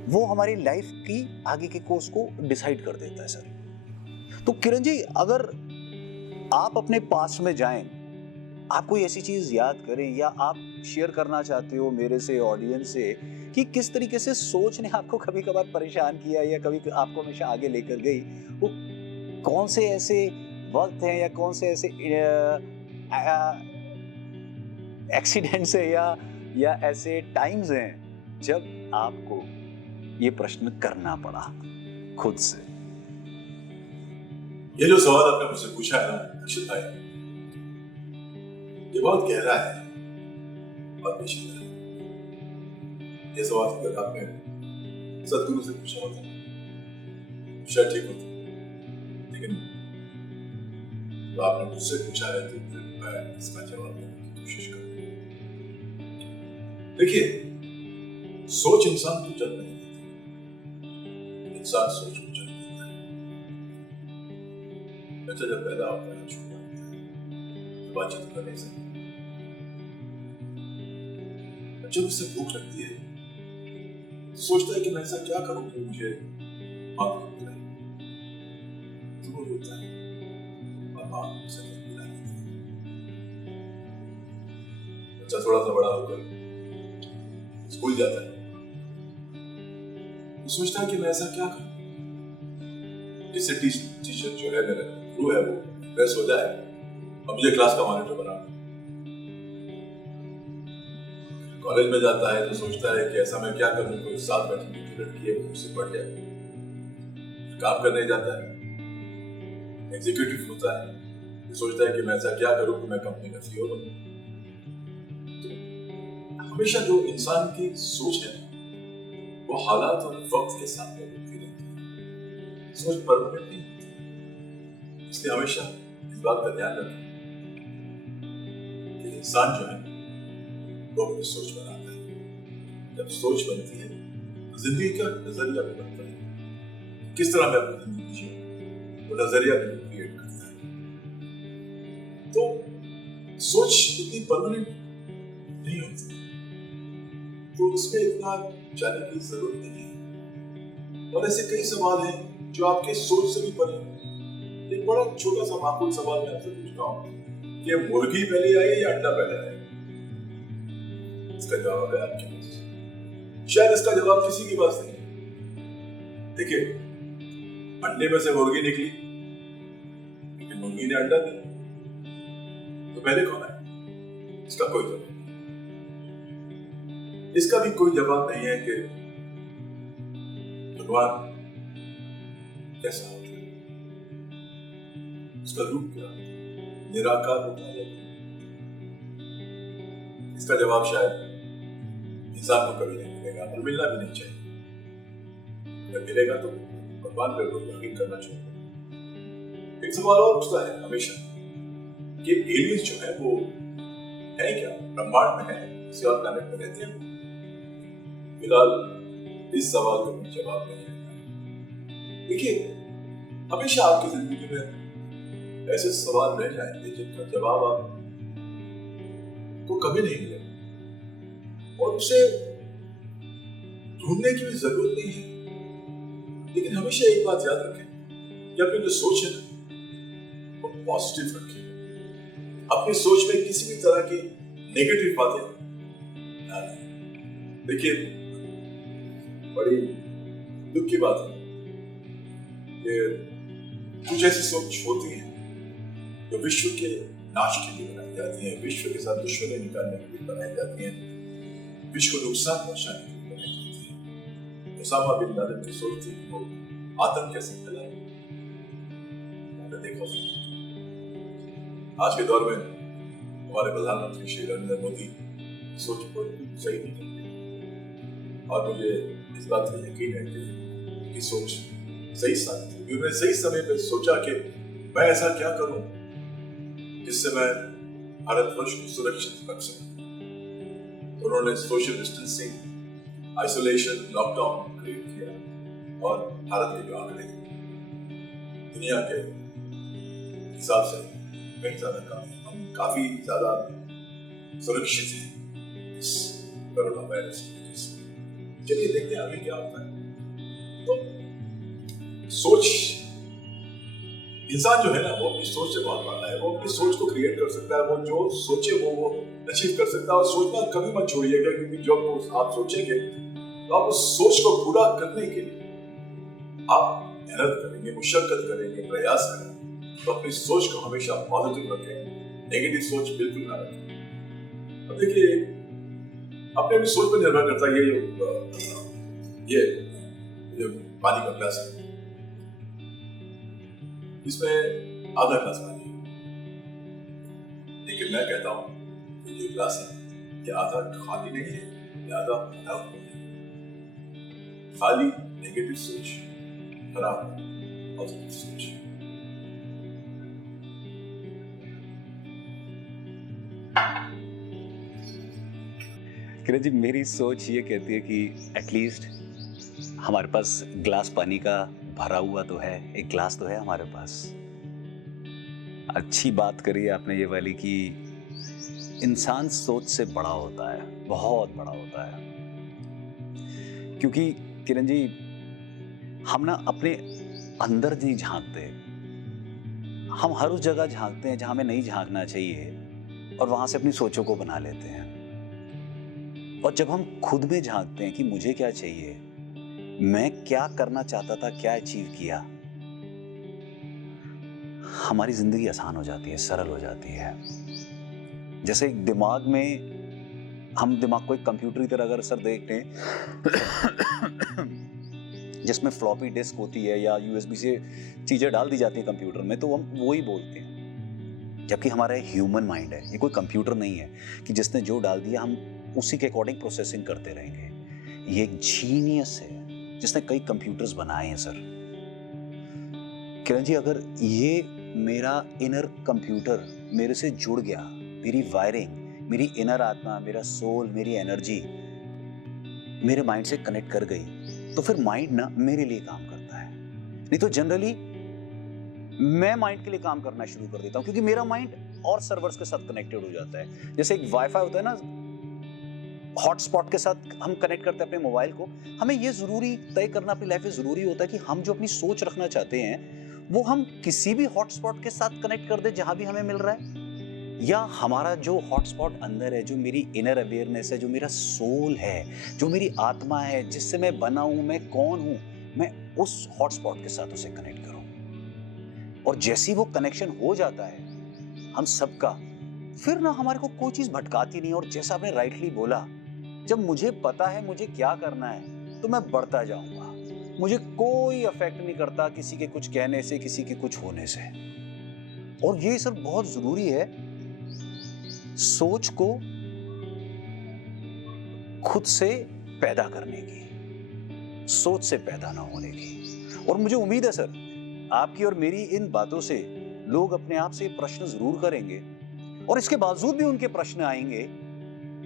वो हमारी लाइफ की आगे के कोर्स को डिसाइड कर देता है सर। तो किरण जी, अगर आप अपने पास्ट में जाएं, आप कोई ऐसी चीज याद करें या आप शेयर करना चाहते हो मेरे से, ऑडियंस से, कि किस तरीके से सोच ने आपको कभी कभार परेशान किया या कभी आपको हमेशा आगे लेकर गई, वो कौन से ऐसे वक्त हैं या कौन से ऐसे एक्सीडेंट्स है या ऐसे टाइम्स हैं जब आपको ये प्रश्न करना पड़ा खुद से? ये जो सवाल आपने मुझसे पूछा है ना अक्षित भाई, ये बहुत गहरा है, बहुत पेचीदा है। ये सवाल अगर आपने सदगुरु से पूछा होता शायद ठीक होता, लेकिन तो आपने मुझसे पूछा है तो फिर मैं इसका जवाब देने की कोशिश करूंगा। देखिए, सोच इंसान को जन्म नहीं देती, इंसान सोच को जन्म देता है। बच्चा जब पैदा होता है, छोटा होता है, तो बातचीत कर नहीं सकता। जब उसे भूख लगती है तो सोचता है कि मैं ऐसा क्या करूं कि मुझे मां मिले, तो वो रोता है और मां उसे मिला देती है। बच्चा थोड़ा सा बड़ा होकर स्कूल जाता है, तो सोचता है कि मैं ऐसा क्या करूं जिससे टीचर जो है, मेरा गुरु है, वो इम्प्रेस हो जाए और मुझे क्लास का मॉनिटर बना। कॉलेज में जाता है तो सोचता है कि ऐसा मैं क्या करूं, कोई साथ बैठी हुई लड़की है वो मुझसे पढ़ जाए। काम करने जाता है, एग्जीक्यूटिव होता है, तो सोचता है कि मैं ऐसा क्या करूं कि मैं कंपनी का सीईओ बनूं। हमेशा जो इंसान की सोच है वो हालात और वक्त के साथ बदलती रहती है, सोच परमानेंट नहीं होती। इसलिए हमेशा इस बात का ध्यान रखें कि इंसान जो है वो अपनी सोच बनाता है। जब सोच बनती है तो जिंदगी का नजरिया भी बनता है, किस तरह मैं अपनी जिंदगी जीऊं, वो नजरिया भी क्रिएट करता है। तो सोच इतनी परमानेंट नहीं होती, तो इसमें इतना जाने की जरूरत नहीं है। और ऐसे कई सवाल हैं जो आपके सोच से भी परे हैं। एक बड़ा छोटा सा माकूल सवाल मैं आपसे पूछता हूँ कि मुर्गी पहले आई या अंडा पहले आया? इसका जवाब है आपके पास, शायद इसका जवाब किसी के पास नहीं। देखिए, अंडे में से मुर्गी निकली, लेकिन मुर्गी ने अंडा दिया, तो पहले कौन है? इसका कोई जवाब नहीं। इसका भी कोई जवाब नहीं है कि भगवान कैसा होता है, उसका रूप क्या, निराकार होता है। इसका जवाब शायद इंसान को कभी नहीं मिलेगा और मिलना भी नहीं चाहिए। अगर मिलेगा तो भगवान पे कोई यकीन करना चाहिए। एक सवाल और उठता है हमेशा कि एलियंस जो है वो है क्या, ब्रह्मांड में है, किसी और प्लैनेट में रहते हैं? फिलहाल इस सवाल का कोई जवाब नहीं है। देखिए, हमेशा आपकी जिंदगी में ऐसे सवाल रह जाएंगे जिनका जवाब आप को कभी नहीं मिलेगा, और उसे ढूंढने की भी जरूरत नहीं है। लेकिन हमेशा एक बात याद रखें कि अपनी जो सोच है ना वो पॉजिटिव रखें। अपनी सोच में किसी भी तरह की नेगेटिव बातें ना लाएं। देखिए, बड़ी दुख की बात है कि कुछ ऐसी सोच होती है जो विश्व के नाश के लिए बनाई जाती है, विश्व के साथ दुश्मनी निकालने के लिए बनाई जाती है, विश्व को नुकसान पहुंचाने के लिए बनाई जाती है। ओसामा बिन लादेन की सोच थी वो आतंक कैसे फैलाए। आपने देखा आज के दौर में हमारे प्रधानमंत्री श्री नरेंद्र मोदी सोच बहुत सही नहीं करते, और मुझे इस बात का यकीन है कि उनकी सोच सही साबित हुई। उन्होंने सही समय पर सोचा कि मैं ऐसा क्या करूं जिससे मैं भारतवर्ष को सुरक्षित रख सकूं। उन्होंने social distancing, isolation, lockdown create किया, और भारत के जो आंकड़े दुनिया के हिसाब से कहीं ज्यादा कम है, हम काफी ज्यादा सुरक्षित हैं इस कोरोना वायरस की वजह से। चलिए देखते हैं आगे क्या होता है। तो सोच इंसान जो है ना वो अपनी सोच से बहुत बड़ा है, वो अपनी सोच को क्रिएट कर सकता है, वो जो सोचे वो अचीव कर सकता है। और सोचना कभी मत छोड़िएगा, क्योंकि जब आप सोचेंगे तो आप उस सोच को पूरा करने के लिए आप मेहनत करेंगे, मुशक्कत करेंगे, प्रयास करेंगे। तो अपनी सोच को हमेशा पॉजिटिव रखें, नेगेटिव सोच बिल्कुल ना रखें। अब देखिए, अपने अपनी सोच पर निर्भर करता है। ये पानी का ग्लास है, इसमें आधा ग्लास पानी है, लेकिन मैं कहता हूं कि ये ग्लास है, ये आधा खाली नहीं है, ये आधा भरा हुआ है। खाली नेगेटिव सोच, भरा पॉजिटिव सोच। किरण जी, मेरी सोच ये कहती है कि एटलीस्ट हमारे पास ग्लास पानी का भरा हुआ तो है, एक ग्लास तो है हमारे पास। अच्छी बात करी आपने ये वाली कि इंसान सोच से बड़ा होता है, बहुत बड़ा होता है। क्योंकि किरण जी, हम ना अपने अंदर नहीं झांकते, हम हर उस जगह झांकते हैं जहां हमें नहीं झांकना चाहिए, और वहां से अपनी सोचों को बना लेते हैं। और जब हम खुद में झांकते हैं कि मुझे क्या चाहिए, मैं क्या करना चाहता था, क्या अचीव किया, हमारी जिंदगी आसान हो जाती है, सरल हो जाती है। जैसे दिमाग में, हम दिमाग को एक कंप्यूटर की तरह अगर सर देखते हैं जिसमें फ्लॉपी डिस्क होती है या यूएसबी से चीजें डाल दी जाती हैं कंप्यूटर में, तो हम वो ही बोलते हैं। जबकि हमारा ह्यूमन माइंड है, ये कोई कंप्यूटर नहीं है कि जिसने जो डाल दिया हम उसी के अकॉर्डिंग प्रोसेसिंग करते रहेंगे। ये एक जीनियस है जिसने कई कंप्यूटर्स बनाए हैं सर। किरण जी, अगर ये मेरा इनर कंप्यूटर मेरे से जुड़ गया, मेरी वायरिंग, मेरी इनर आत्मा, मेरा सोल, मेरी एनर्जी मेरे माइंड से कनेक्ट कर गई, तो फिर माइंड ना मेरे लिए काम करता है। नहीं तो जनरली मैं माइंड के लिए काम करना शुरू कर देता हूं, क्योंकि मेरा माइंड और सर्वर्स के साथ कनेक्टेड हो जाता है। जैसे एक वाईफाई होता है ना, हॉटस्पॉट के साथ हम कनेक्ट करते हैं अपने मोबाइल को। हमें यह जरूरी तय करना अपनी लाइफ में जरूरी होता है कि हम जो अपनी सोच रखना चाहते हैं वो हम किसी भी हॉटस्पॉट के साथ कनेक्ट कर दे जहां भी हमें मिल रहा है, या हमारा जो हॉटस्पॉट अंदर है, जो मेरी इनर अवेयरनेस है, जो मेरा सोल है, जो मेरी आत्मा है, जिससे मैं बना हूं, मैं कौन हूं, मैं उस हॉटस्पॉट के साथ उसे कनेक्ट करूं। और जैसी वो कनेक्शन हो जाता है हम सबका, फिर ना हमारे को कोई चीज भटकाती नहीं। और जैसा आपने राइटली बोला, जब मुझे पता है मुझे क्या करना है तो मैं बढ़ता जाऊंगा, मुझे कोई अफेक्ट नहीं करता किसी के कुछ कहने से, किसी के कुछ होने से। और ये सर बहुत जरूरी है, सोच को खुद से पैदा करने की, सोच से पैदा ना होने की। और मुझे उम्मीद है सर, आपकी और मेरी इन बातों से लोग अपने आप से प्रश्न जरूर करेंगे, और इसके बावजूद भी उनके प्रश्न आएंगे,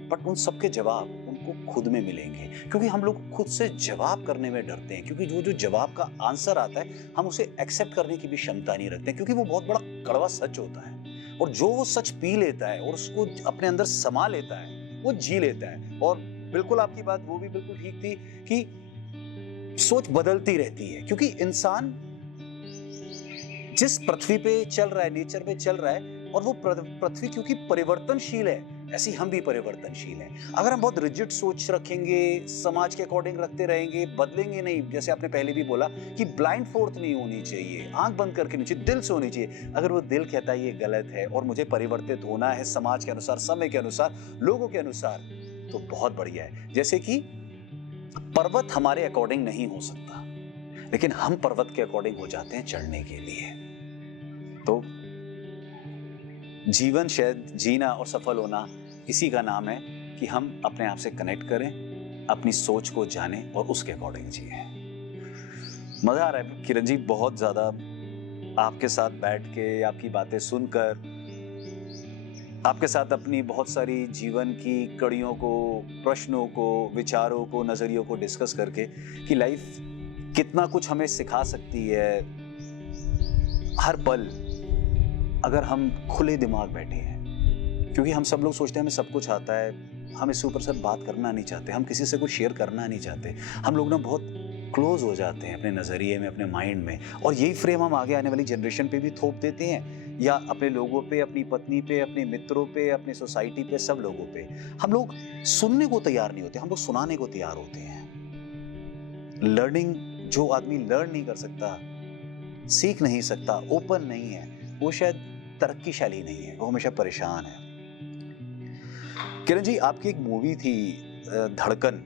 बट उन सबके जवाब उनको खुद में मिलेंगे। क्योंकि हम लोग खुद से जवाब करने में डरते हैं, क्योंकि जो जवाब का आंसर आता है हम उसे एक्सेप्ट करने की भी क्षमता नहीं रखते, क्योंकि वो बहुत बड़ा कड़वा सच होता है। और जो वो सच पी लेता है और उसको अपने अंदर समा लेता है, वो जी लेता है। और बिल्कुल आपकी बात वो भी बिल्कुल ठीक थी कि सोच बदलती रहती है, क्योंकि इंसान जिस पृथ्वी पे चल रहा है, नेचर पे चल रहा है, और वो पृथ्वी क्योंकि परिवर्तनशील है, ऐसी हम भी परिवर्तनशील हैं। अगर हम बहुत रिजिड सोच रखेंगे, समाज के अकॉर्डिंग रखते रहेंगे, बदलेंगे नहीं, जैसे आपने पहले भी बोला कि ब्लाइंड फोर्थ नहीं होनी चाहिए, आंख बंद करके नहीं चाहिए, दिल से होनी चाहिए। अगर वो दिल कहता है ये गलत है और मुझे परिवर्तित होना है समाज के अनुसार, समय के अनुसार, लोगों के अनुसार, तो बहुत बढ़िया है। जैसे कि पर्वत हमारे अकॉर्डिंग नहीं हो सकता, लेकिन हम पर्वत के अकॉर्डिंग हो जाते हैं चढ़ने के लिए। तो जीवन शायद जीना और सफल होना इसी का नाम है कि हम अपने आप से कनेक्ट करें, अपनी सोच को जानें और उसके अकॉर्डिंग जिए। मजा आ रहा है किरण जी, बहुत ज्यादा आपके साथ बैठ के, आपकी बातें सुनकर, आपके साथ अपनी बहुत सारी जीवन की कड़ियों को, प्रश्नों को, विचारों को, नजरियों को डिस्कस करके कि लाइफ कितना कुछ हमें सिखा सकती है हर पल, अगर हम खुले दिमाग बैठे हैं। क्योंकि हम सब लोग सोचते हैं हमें सब कुछ आता है, हम इससे ऊपर से बात करना नहीं चाहते, हम किसी से कुछ शेयर करना नहीं चाहते। हम लोग ना बहुत क्लोज हो जाते हैं अपने नज़रिए में, अपने माइंड में, और यही फ्रेम हम आगे आने वाली जनरेशन पे भी थोप देते हैं, या अपने लोगों पे, अपनी पत्नी पे, अपने मित्रों पे, अपनी सोसाइटी पे, सब लोगों पे। हम लोग सुनने को तैयार नहीं होते, हम लोग सुनाने को तैयार होते हैं। लर्निंग, जो आदमी लर्न नहीं कर सकता, सीख नहीं सकता, ओपन नहीं है, वो शायद तरक्कीशाली नहीं है, वो हमेशा परेशान है। किरण जी, आपकी एक मूवी थी धड़कन,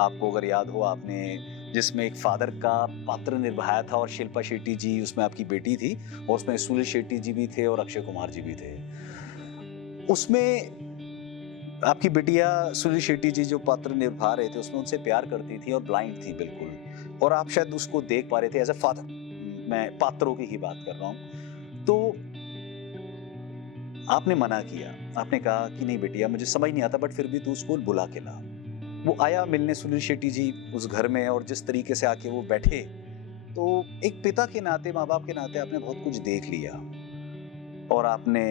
आपको अगर याद हो, आपने जिसमें एक फादर का पात्र निभाया था, और शिल्पा शेट्टी जी उसमें आपकी बेटी थी, और उसमें सुनील शेट्टी जी भी थे और अक्षय कुमार जी भी थे। उसमें आपकी बेटिया सुनील शेट्टी जी जो पात्र निभा रहे थे, उसमें उनसे प्यार करती थी और ब्लाइंड थी बिल्कुल, और आप शायद उसको देख पा रहे थे एज ए फादर। मैं पात्रों की ही बात कर रहा हूँ। तो आपने मना किया, आपने कहा कि नहीं बेटिया, मुझे समझ नहीं आता, बट फिर भी तू स्कूल बुला के ला। वो आया मिलने सुनील शेट्टी जी उस घर में, और जिस तरीके से आके वो बैठे, तो एक पिता के नाते, माँ बाप के नाते आपने बहुत कुछ देख लिया, और आपने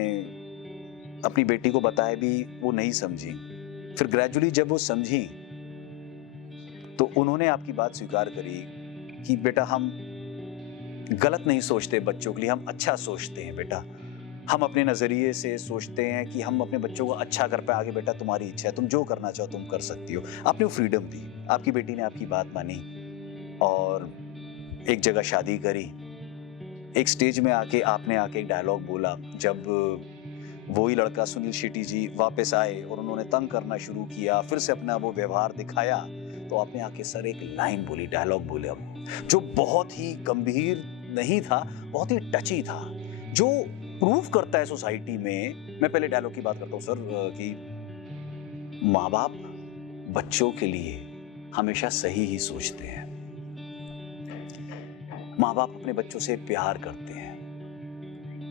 अपनी बेटी को बताया भी, वो नहीं समझी। फिर ग्रेजुअली जब वो समझी, तो उन्होंने आपकी बात स्वीकार करी कि बेटा, हम गलत नहीं सोचते बच्चों के लिए, हम अच्छा सोचते हैं बेटा। हम अपने नज़रिए से सोचते हैं कि हम अपने बच्चों को अच्छा कर पाए, आगे बेटा तुम्हारी इच्छा है, तुम जो करना चाहो तुम कर सकती हो। आपने वो फ्रीडम दी, आपकी बेटी ने आपकी बात मानी, और एक जगह शादी करी। एक स्टेज में आके आपने आके एक डायलॉग बोला, जब वही लड़का सुनील शेट्टी जी वापस आए और उन्होंने तंग करना शुरू किया, फिर से अपना वो व्यवहार दिखाया, तो आपने आके सर एक लाइन बोली, डायलॉग बोले, जो बहुत ही गंभीर नहीं था, बहुत ही टची था, जो प्रूव करता है सोसाइटी में। मैं पहले डायलॉग की बात करता हूँ सर, कि माँ बाप बच्चों के लिए हमेशा सही ही सोचते हैं। माँ बाप अपने बच्चों से प्यार करते हैं,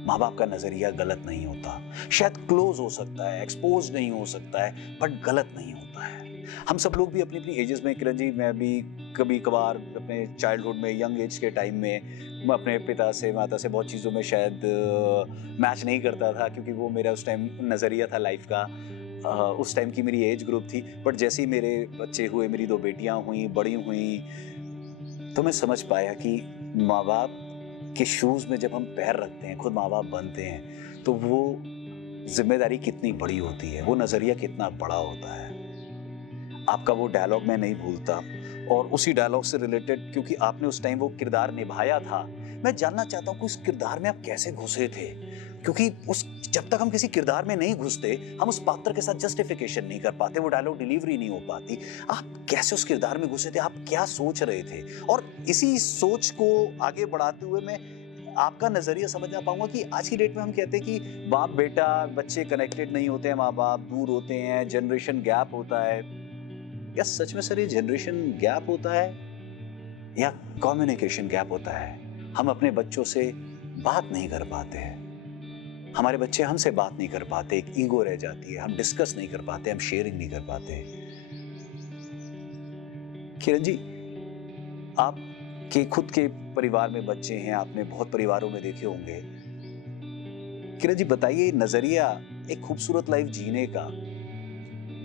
माँ बाप का नजरिया गलत नहीं होता, शायद क्लोज हो सकता है, एक्सपोज नहीं हो सकता है, बट गलत नहीं होता है। हम सब लोग भी अपनी अपनी एजेस में, किरण जी, मैं भी कभी कभार अपने चाइल्डहुड में, यंग एज के टाइम में, मैं अपने पिता से, माता से बहुत चीज़ों में शायद मैच नहीं करता था, क्योंकि वो मेरा उस टाइम नज़रिया था लाइफ का, उस टाइम की मेरी एज ग्रुप थी। बट जैसे ही मेरे बच्चे हुए, मेरी 2 बेटियां हुई, बड़ी हुई, तो मैं समझ पाया कि माँ बाप के शूज़ में जब हम पैर रखते हैं, खुद माँ बाप बनते हैं, तो वो जिम्मेदारी कितनी बड़ी होती है, वो नज़रिया कितना बड़ा होता है। आपका वो डायलॉग मैं नहीं भूलता, और उसी डायलॉग से रिलेटेड, क्योंकि आपने उस टाइम वो किरदार निभाया था, मैं जानना चाहता हूँ कि उस किरदार में आप कैसे घुसे थे, क्योंकि उस जब तक हम किसी किरदार में नहीं घुसते, हम उस पात्र के साथ जस्टिफिकेशन नहीं कर पाते, वो डायलॉग डिलीवरी नहीं हो पाती। आप कैसे उस किरदार में घुसे थे, आप क्या सोच रहे थे, और इसी सोच को आगे बढ़ाते हुए मैं आपका नजरिया समझना पाऊंगा कि आज की डेट में हम कहते हैं कि बाप बेटा, बच्चे कनेक्टेड नहीं होते हैं, माँ बाप दूर होते हैं, जनरेशन गैप होता है। क्या सच में सर ये जनरेशन गैप होता है, या कम्युनिकेशन गैप होता है? हम अपने बच्चों से बात नहीं कर पाते हैं, हमारे बच्चे हमसे बात नहीं कर पाते, एक ईगो रह जाती है, हम डिस्कस नहीं कर पाते, हम शेयरिंग नहीं कर पाते। किरण जी, आपके खुद के परिवार में बच्चे हैं, आपने बहुत परिवारों में देखे होंगे। किरण जी, बताइए, नजरिया एक खूबसूरत लाइफ जीने का,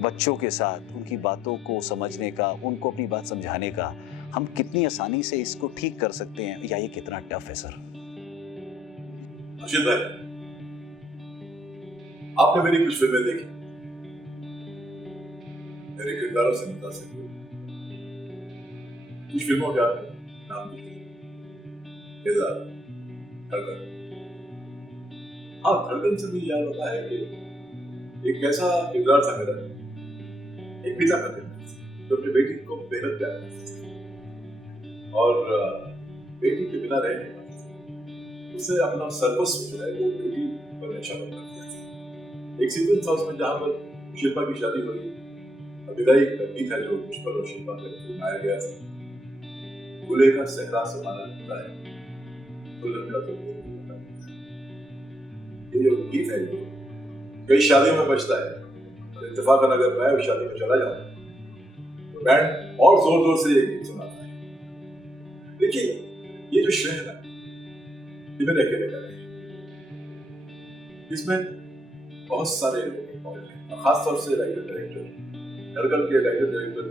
बच्चों के साथ उनकी बातों को समझने का, उनको अपनी बात समझाने का, हम कितनी आसानी से इसको ठीक कर सकते हैं, या ये कितना टफ है सर? अक्षित भाई, आपने मेरी कुछ फिल्में देखी, मेरे किरदारों से मुतासिर हुए। कुछ फिल्मों के आपने नाम लिए, किरदार, धड़कन। हाँ, धड़कन से भी याद होता है कि एक ऐसा किरदार था मेरा, एक पिता का किरदार, जो अपनी बेटी को बेहद प्यार करता था, और बेटी के बिना रह नहीं पाता था। उससे अपना सर्वस्व जो है वो बेटी पर निशाना कर दिया था। एक सीक्वेंस था उसमें जहाँ पर शिल्पा की शादी हो रही, विदाई का गीत है जो पुष्पा और शिल्पा का गाया गया था। दूल्हे का सहरा समाना होता है, दुल्हन का तो ये जो गीत है जो कई शादियों में बजता है, और इत्तेफाकन अगर मैं उस शादी में चला जाऊं तो बैंड और जोर जोर से ये गीत सुनाता है। देखिए, ये जो श्रेय है ना, ये मैंने अकेले का नहीं, इसमें बहुत सारे लोग involved हैं, खासतौर से राइटर डायरेक्टर, धड़कन के राइटर डायरेक्टर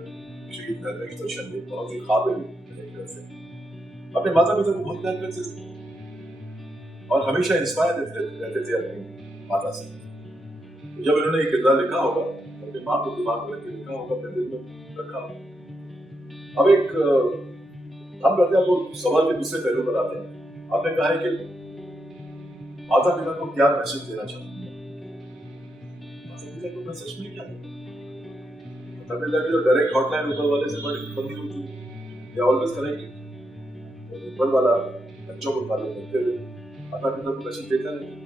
श्री धर्मेश दर्शन बहुत ही काबिल एक तरह से अपने माता पिता को बहुत प्यार करते थे और हमेशा इंस्पायर रहते थे अपनी माता से। तो जब इन्होंने ये किरदार लिखा होगा, अपने माँ को दिमाग में रख के लिखा होगा, अपने दिल में रखा होगा। अब एक हम करते हैं, आपको सवाल के दूसरे पहलू पर आते हैं। आपने कहा है कि माता पिता को क्या मैसेज देना चाहते हैं। माता पिता को मैसेज में क्या देना? माता पिता की जो डायरेक्ट हॉटलाइन ऊपर वाले से बंदी होती है, दे ऑलवेज कनेक्टेड। ऊपर वाला बच्चों को फॉलो करते हुए माता पिता को मैसेज देता रहता है।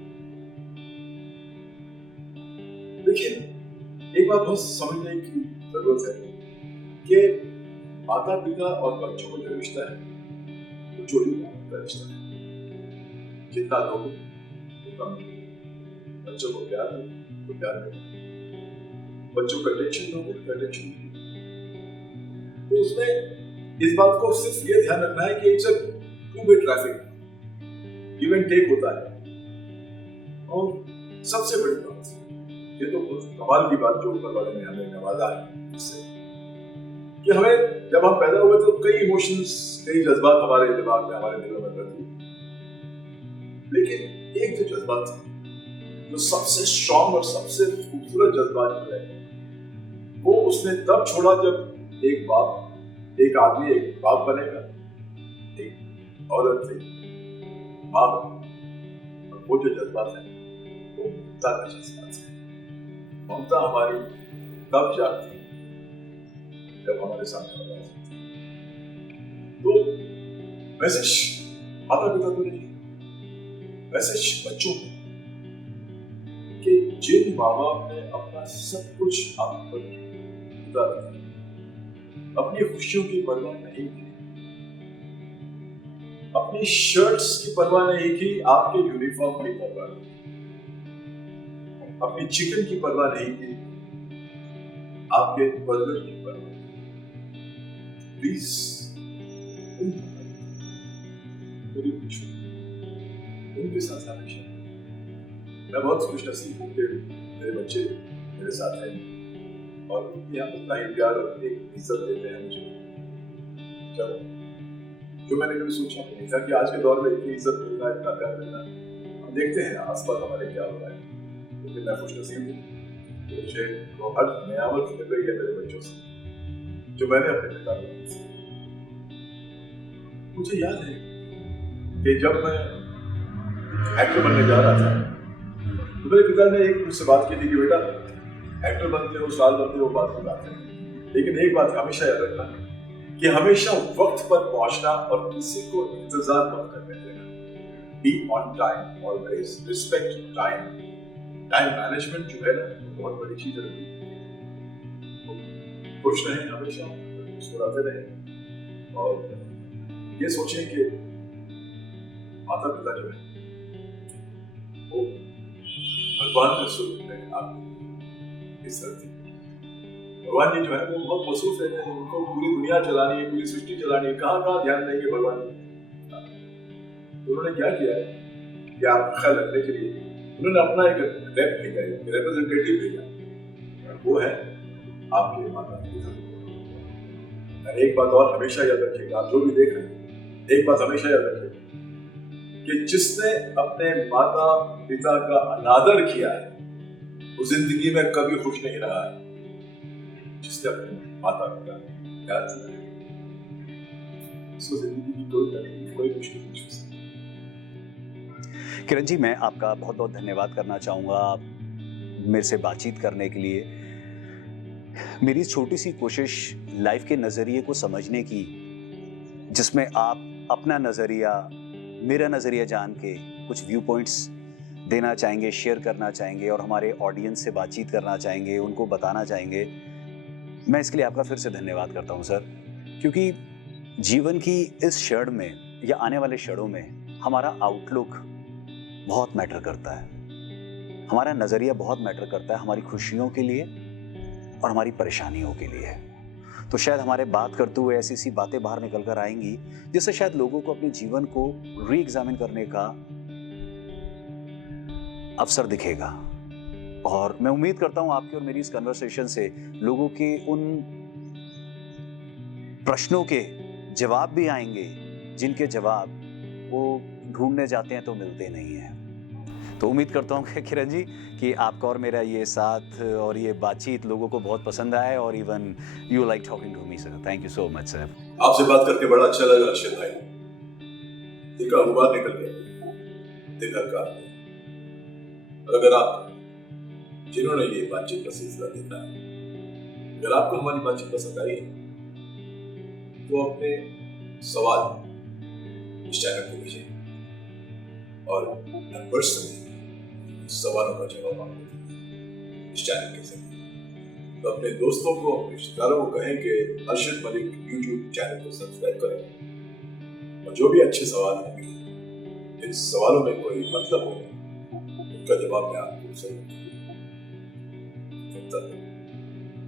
देखिए, एक बात बहुत समझने की जरूरत है कि माता पिता और बच्चों का जो रिश्ता है वो जोड़ी का रिश्ता है। जितना लोग उतना बच्चों को प्यार दो तो प्यार करें, बच्चों को अटेंशन दोगे तो अटेंशन। तो उसमें इस बात को सिर्फ ये ध्यान रखना है कि it's a two way traffic, give and take होता है। और सबसे बड़ी बात, ये तो बहुत कमाल की बात जो ऊपर वाले ने हमें नवाजा है इससे, कि हमें जब हम पैदा हुए तो कई इमोशंस, कई जज्बात हमारे दिमाग में, हमारे दिलों में बदले। लेकिन एक जो जज्बात था, जो सबसे स्ट्रॉन्ग और सबसे खूबसूरत जज्बात जो है, वो उसने तब छोड़ा जब एक बाप, एक आदमी एक बाप बनेगा, एक औरत थी माँ बनेगी। और वो जो जज्बात है वो ममता का जज्बात है। ममता हमारी तब जागती है जब हमारे सामने आवाज होती है। तो मैसेज माता पिता को नहीं, मैसेज बच्चों को, कि जिन माँ बाप ने अपना सब कुछ आप पर उतार दिया, अपनी खुशियों की परवाह नहीं की, अपनी शर्ट्स की परवाह नहीं की, आपके यूनिफॉर्म की परवाह नहीं की, अपनी चिकन की परवाह नहीं की, आपके बर्गर की परवाह नहीं की। प्लीज उनके साथ हमेशा, मैं बहुत खुशनसीब हूँ कि मेरे बच्चे मेरे साथ हैं और उतना ही प्यार और एक इज्जत देते हैं मुझे। चलो, जो मैंने कभी सोचा नहीं था कि आज के दौर में इतनी इज्जत मिलना, इतना प्यार मिलना। हम देखते हैं आसपास हमारे क्या हो रहा है, लेकिन मैं खुशनसीब हूँ कि मुझे वो हर नियामत मिल रही है मेरे बच्चों से, जो मैंने अपने पिता को दी थी। मुझे याद है कि जब मैं एक्टर बनने जा रहा था तो मेरे पिता ने एक मुझसे बात की थी कि बेटा, एक्टर बनते हो, स्टार बनते हो, बात की बात है, लेकिन एक बात हमेशा याद रखना कि हमेशा वक्त पर पहुंचना और किसी को इंतजार मत करने देना। Be on time always, respect time. Time management जो है ना, बहुत बड़ी चीज है। खुश रहें हमेशा, मुस्कुराते रहें और ये सोचें कि माता पिता जो है वो भगवान का स्वरूप है। आप इस धरती, भगवान जी जो है वो बहुत मसरूफ रहते हैं, उनको पूरी दुनिया चलानी है, पूरी सृष्टि चलानी है, कहाँ कहाँ ध्यान देंगे भगवान जी। तो उन्होंने क्या किया है कि आपका ख्याल रखने के लिए उन्होंने अपना एक रेप भेजा, रिप्रेजेंटेटिव भेजा, वो है आपके माता पिता। एक बात और हमेशा याद रखिएगा, आप जो भी देख रहे हैं, एक बात हमेशा याद रखिएगा कि जिसने अपने माता पिता का अनादर किया है वो जिंदगी में कभी खुश नहीं रहा है। जिसने अपने माता पिता को प्यार दिया है, उसको जिंदगी की कोई तकलीफ, कोई मुश्किल नहीं हो सकती। किरण जी, मैं आपका बहुत बहुत धन्यवाद करना चाहूँगा मेरे से बातचीत करने के लिए। मेरी छोटी सी कोशिश लाइफ के नज़रिए को समझने की, जिसमें आप अपना नज़रिया, मेरा नज़रिया जान के कुछ व्यू पॉइंट्स देना चाहेंगे, शेयर करना चाहेंगे और हमारे ऑडियंस से बातचीत करना चाहेंगे, उनको बताना चाहेंगे। मैं इसके लिए आपका फिर से धन्यवाद करता हूँ सर, क्योंकि जीवन की इस क्षण में या आने वाले क्षणों में हमारा आउटलुक बहुत मैटर करता है, हमारा नज़रिया बहुत मैटर करता है, हमारी खुशियों के लिए और हमारी परेशानियों के लिए। तो शायद हमारे बात करते हुए ऐसी सी बातें बाहर निकल कर आएंगी जिससे शायद लोगों को अपने जीवन को री एग्जामिन करने का अवसर दिखेगा। और मैं उम्मीद करता हूं आपकी और मेरी इस कन्वर्सेशन से लोगों के उन प्रश्नों के जवाब भी आएंगे जिनके जवाब वो ढूंढने जाते हैं तो मिलते नहीं हैं। तो उम्मीद करता हूँ कि किरण जी कि आपका और मेरा ये साथ और ये बातचीत लोगों को बहुत पसंद आए और even you like talking to me sir. Thank you so much sir. आपसे बात करके बड़ा अच्छा लगा अर्शद भाई। दिल का गुबार निकल गया, दिल हल्का। और अगर आप जिन्होंने ये बातचीत का सिलसिला देखा है, अगर आपको हमारी बातचीत पसंद आई तो अपने सवाल इस चैनल पे भेजिए और मैं पर्सनली सवालों का जवाब आपको दूंगा इस चैनल के जरिए। तो अपने दोस्तों को, अपने रिश्तेदारों को कहें कि अर्शद मलिक यूट्यूब चैनल को सब्सक्राइब करें और जो भी अच्छे सवाल होंगे, इन सवालों में कोई मतलब हो, उनका जवाब मैं आपको जरूर दूंगा।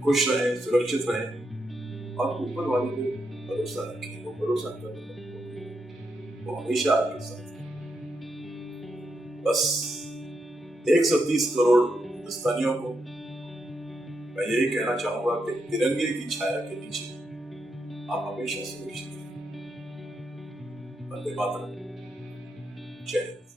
खुश रहें, सुरक्षित रहें और ऊपर वाले को भरोसा रखें। वो भरोसा करें, वो हमेशा आपके साथ है। बस 130 करोड़ हिंदुस्तानियों को मैं यही कहना चाहूंगा कि तिरंगे की छाया के नीचे आप हमेशा सुरक्षित हैं। वंदे मातरम। जय हिंद।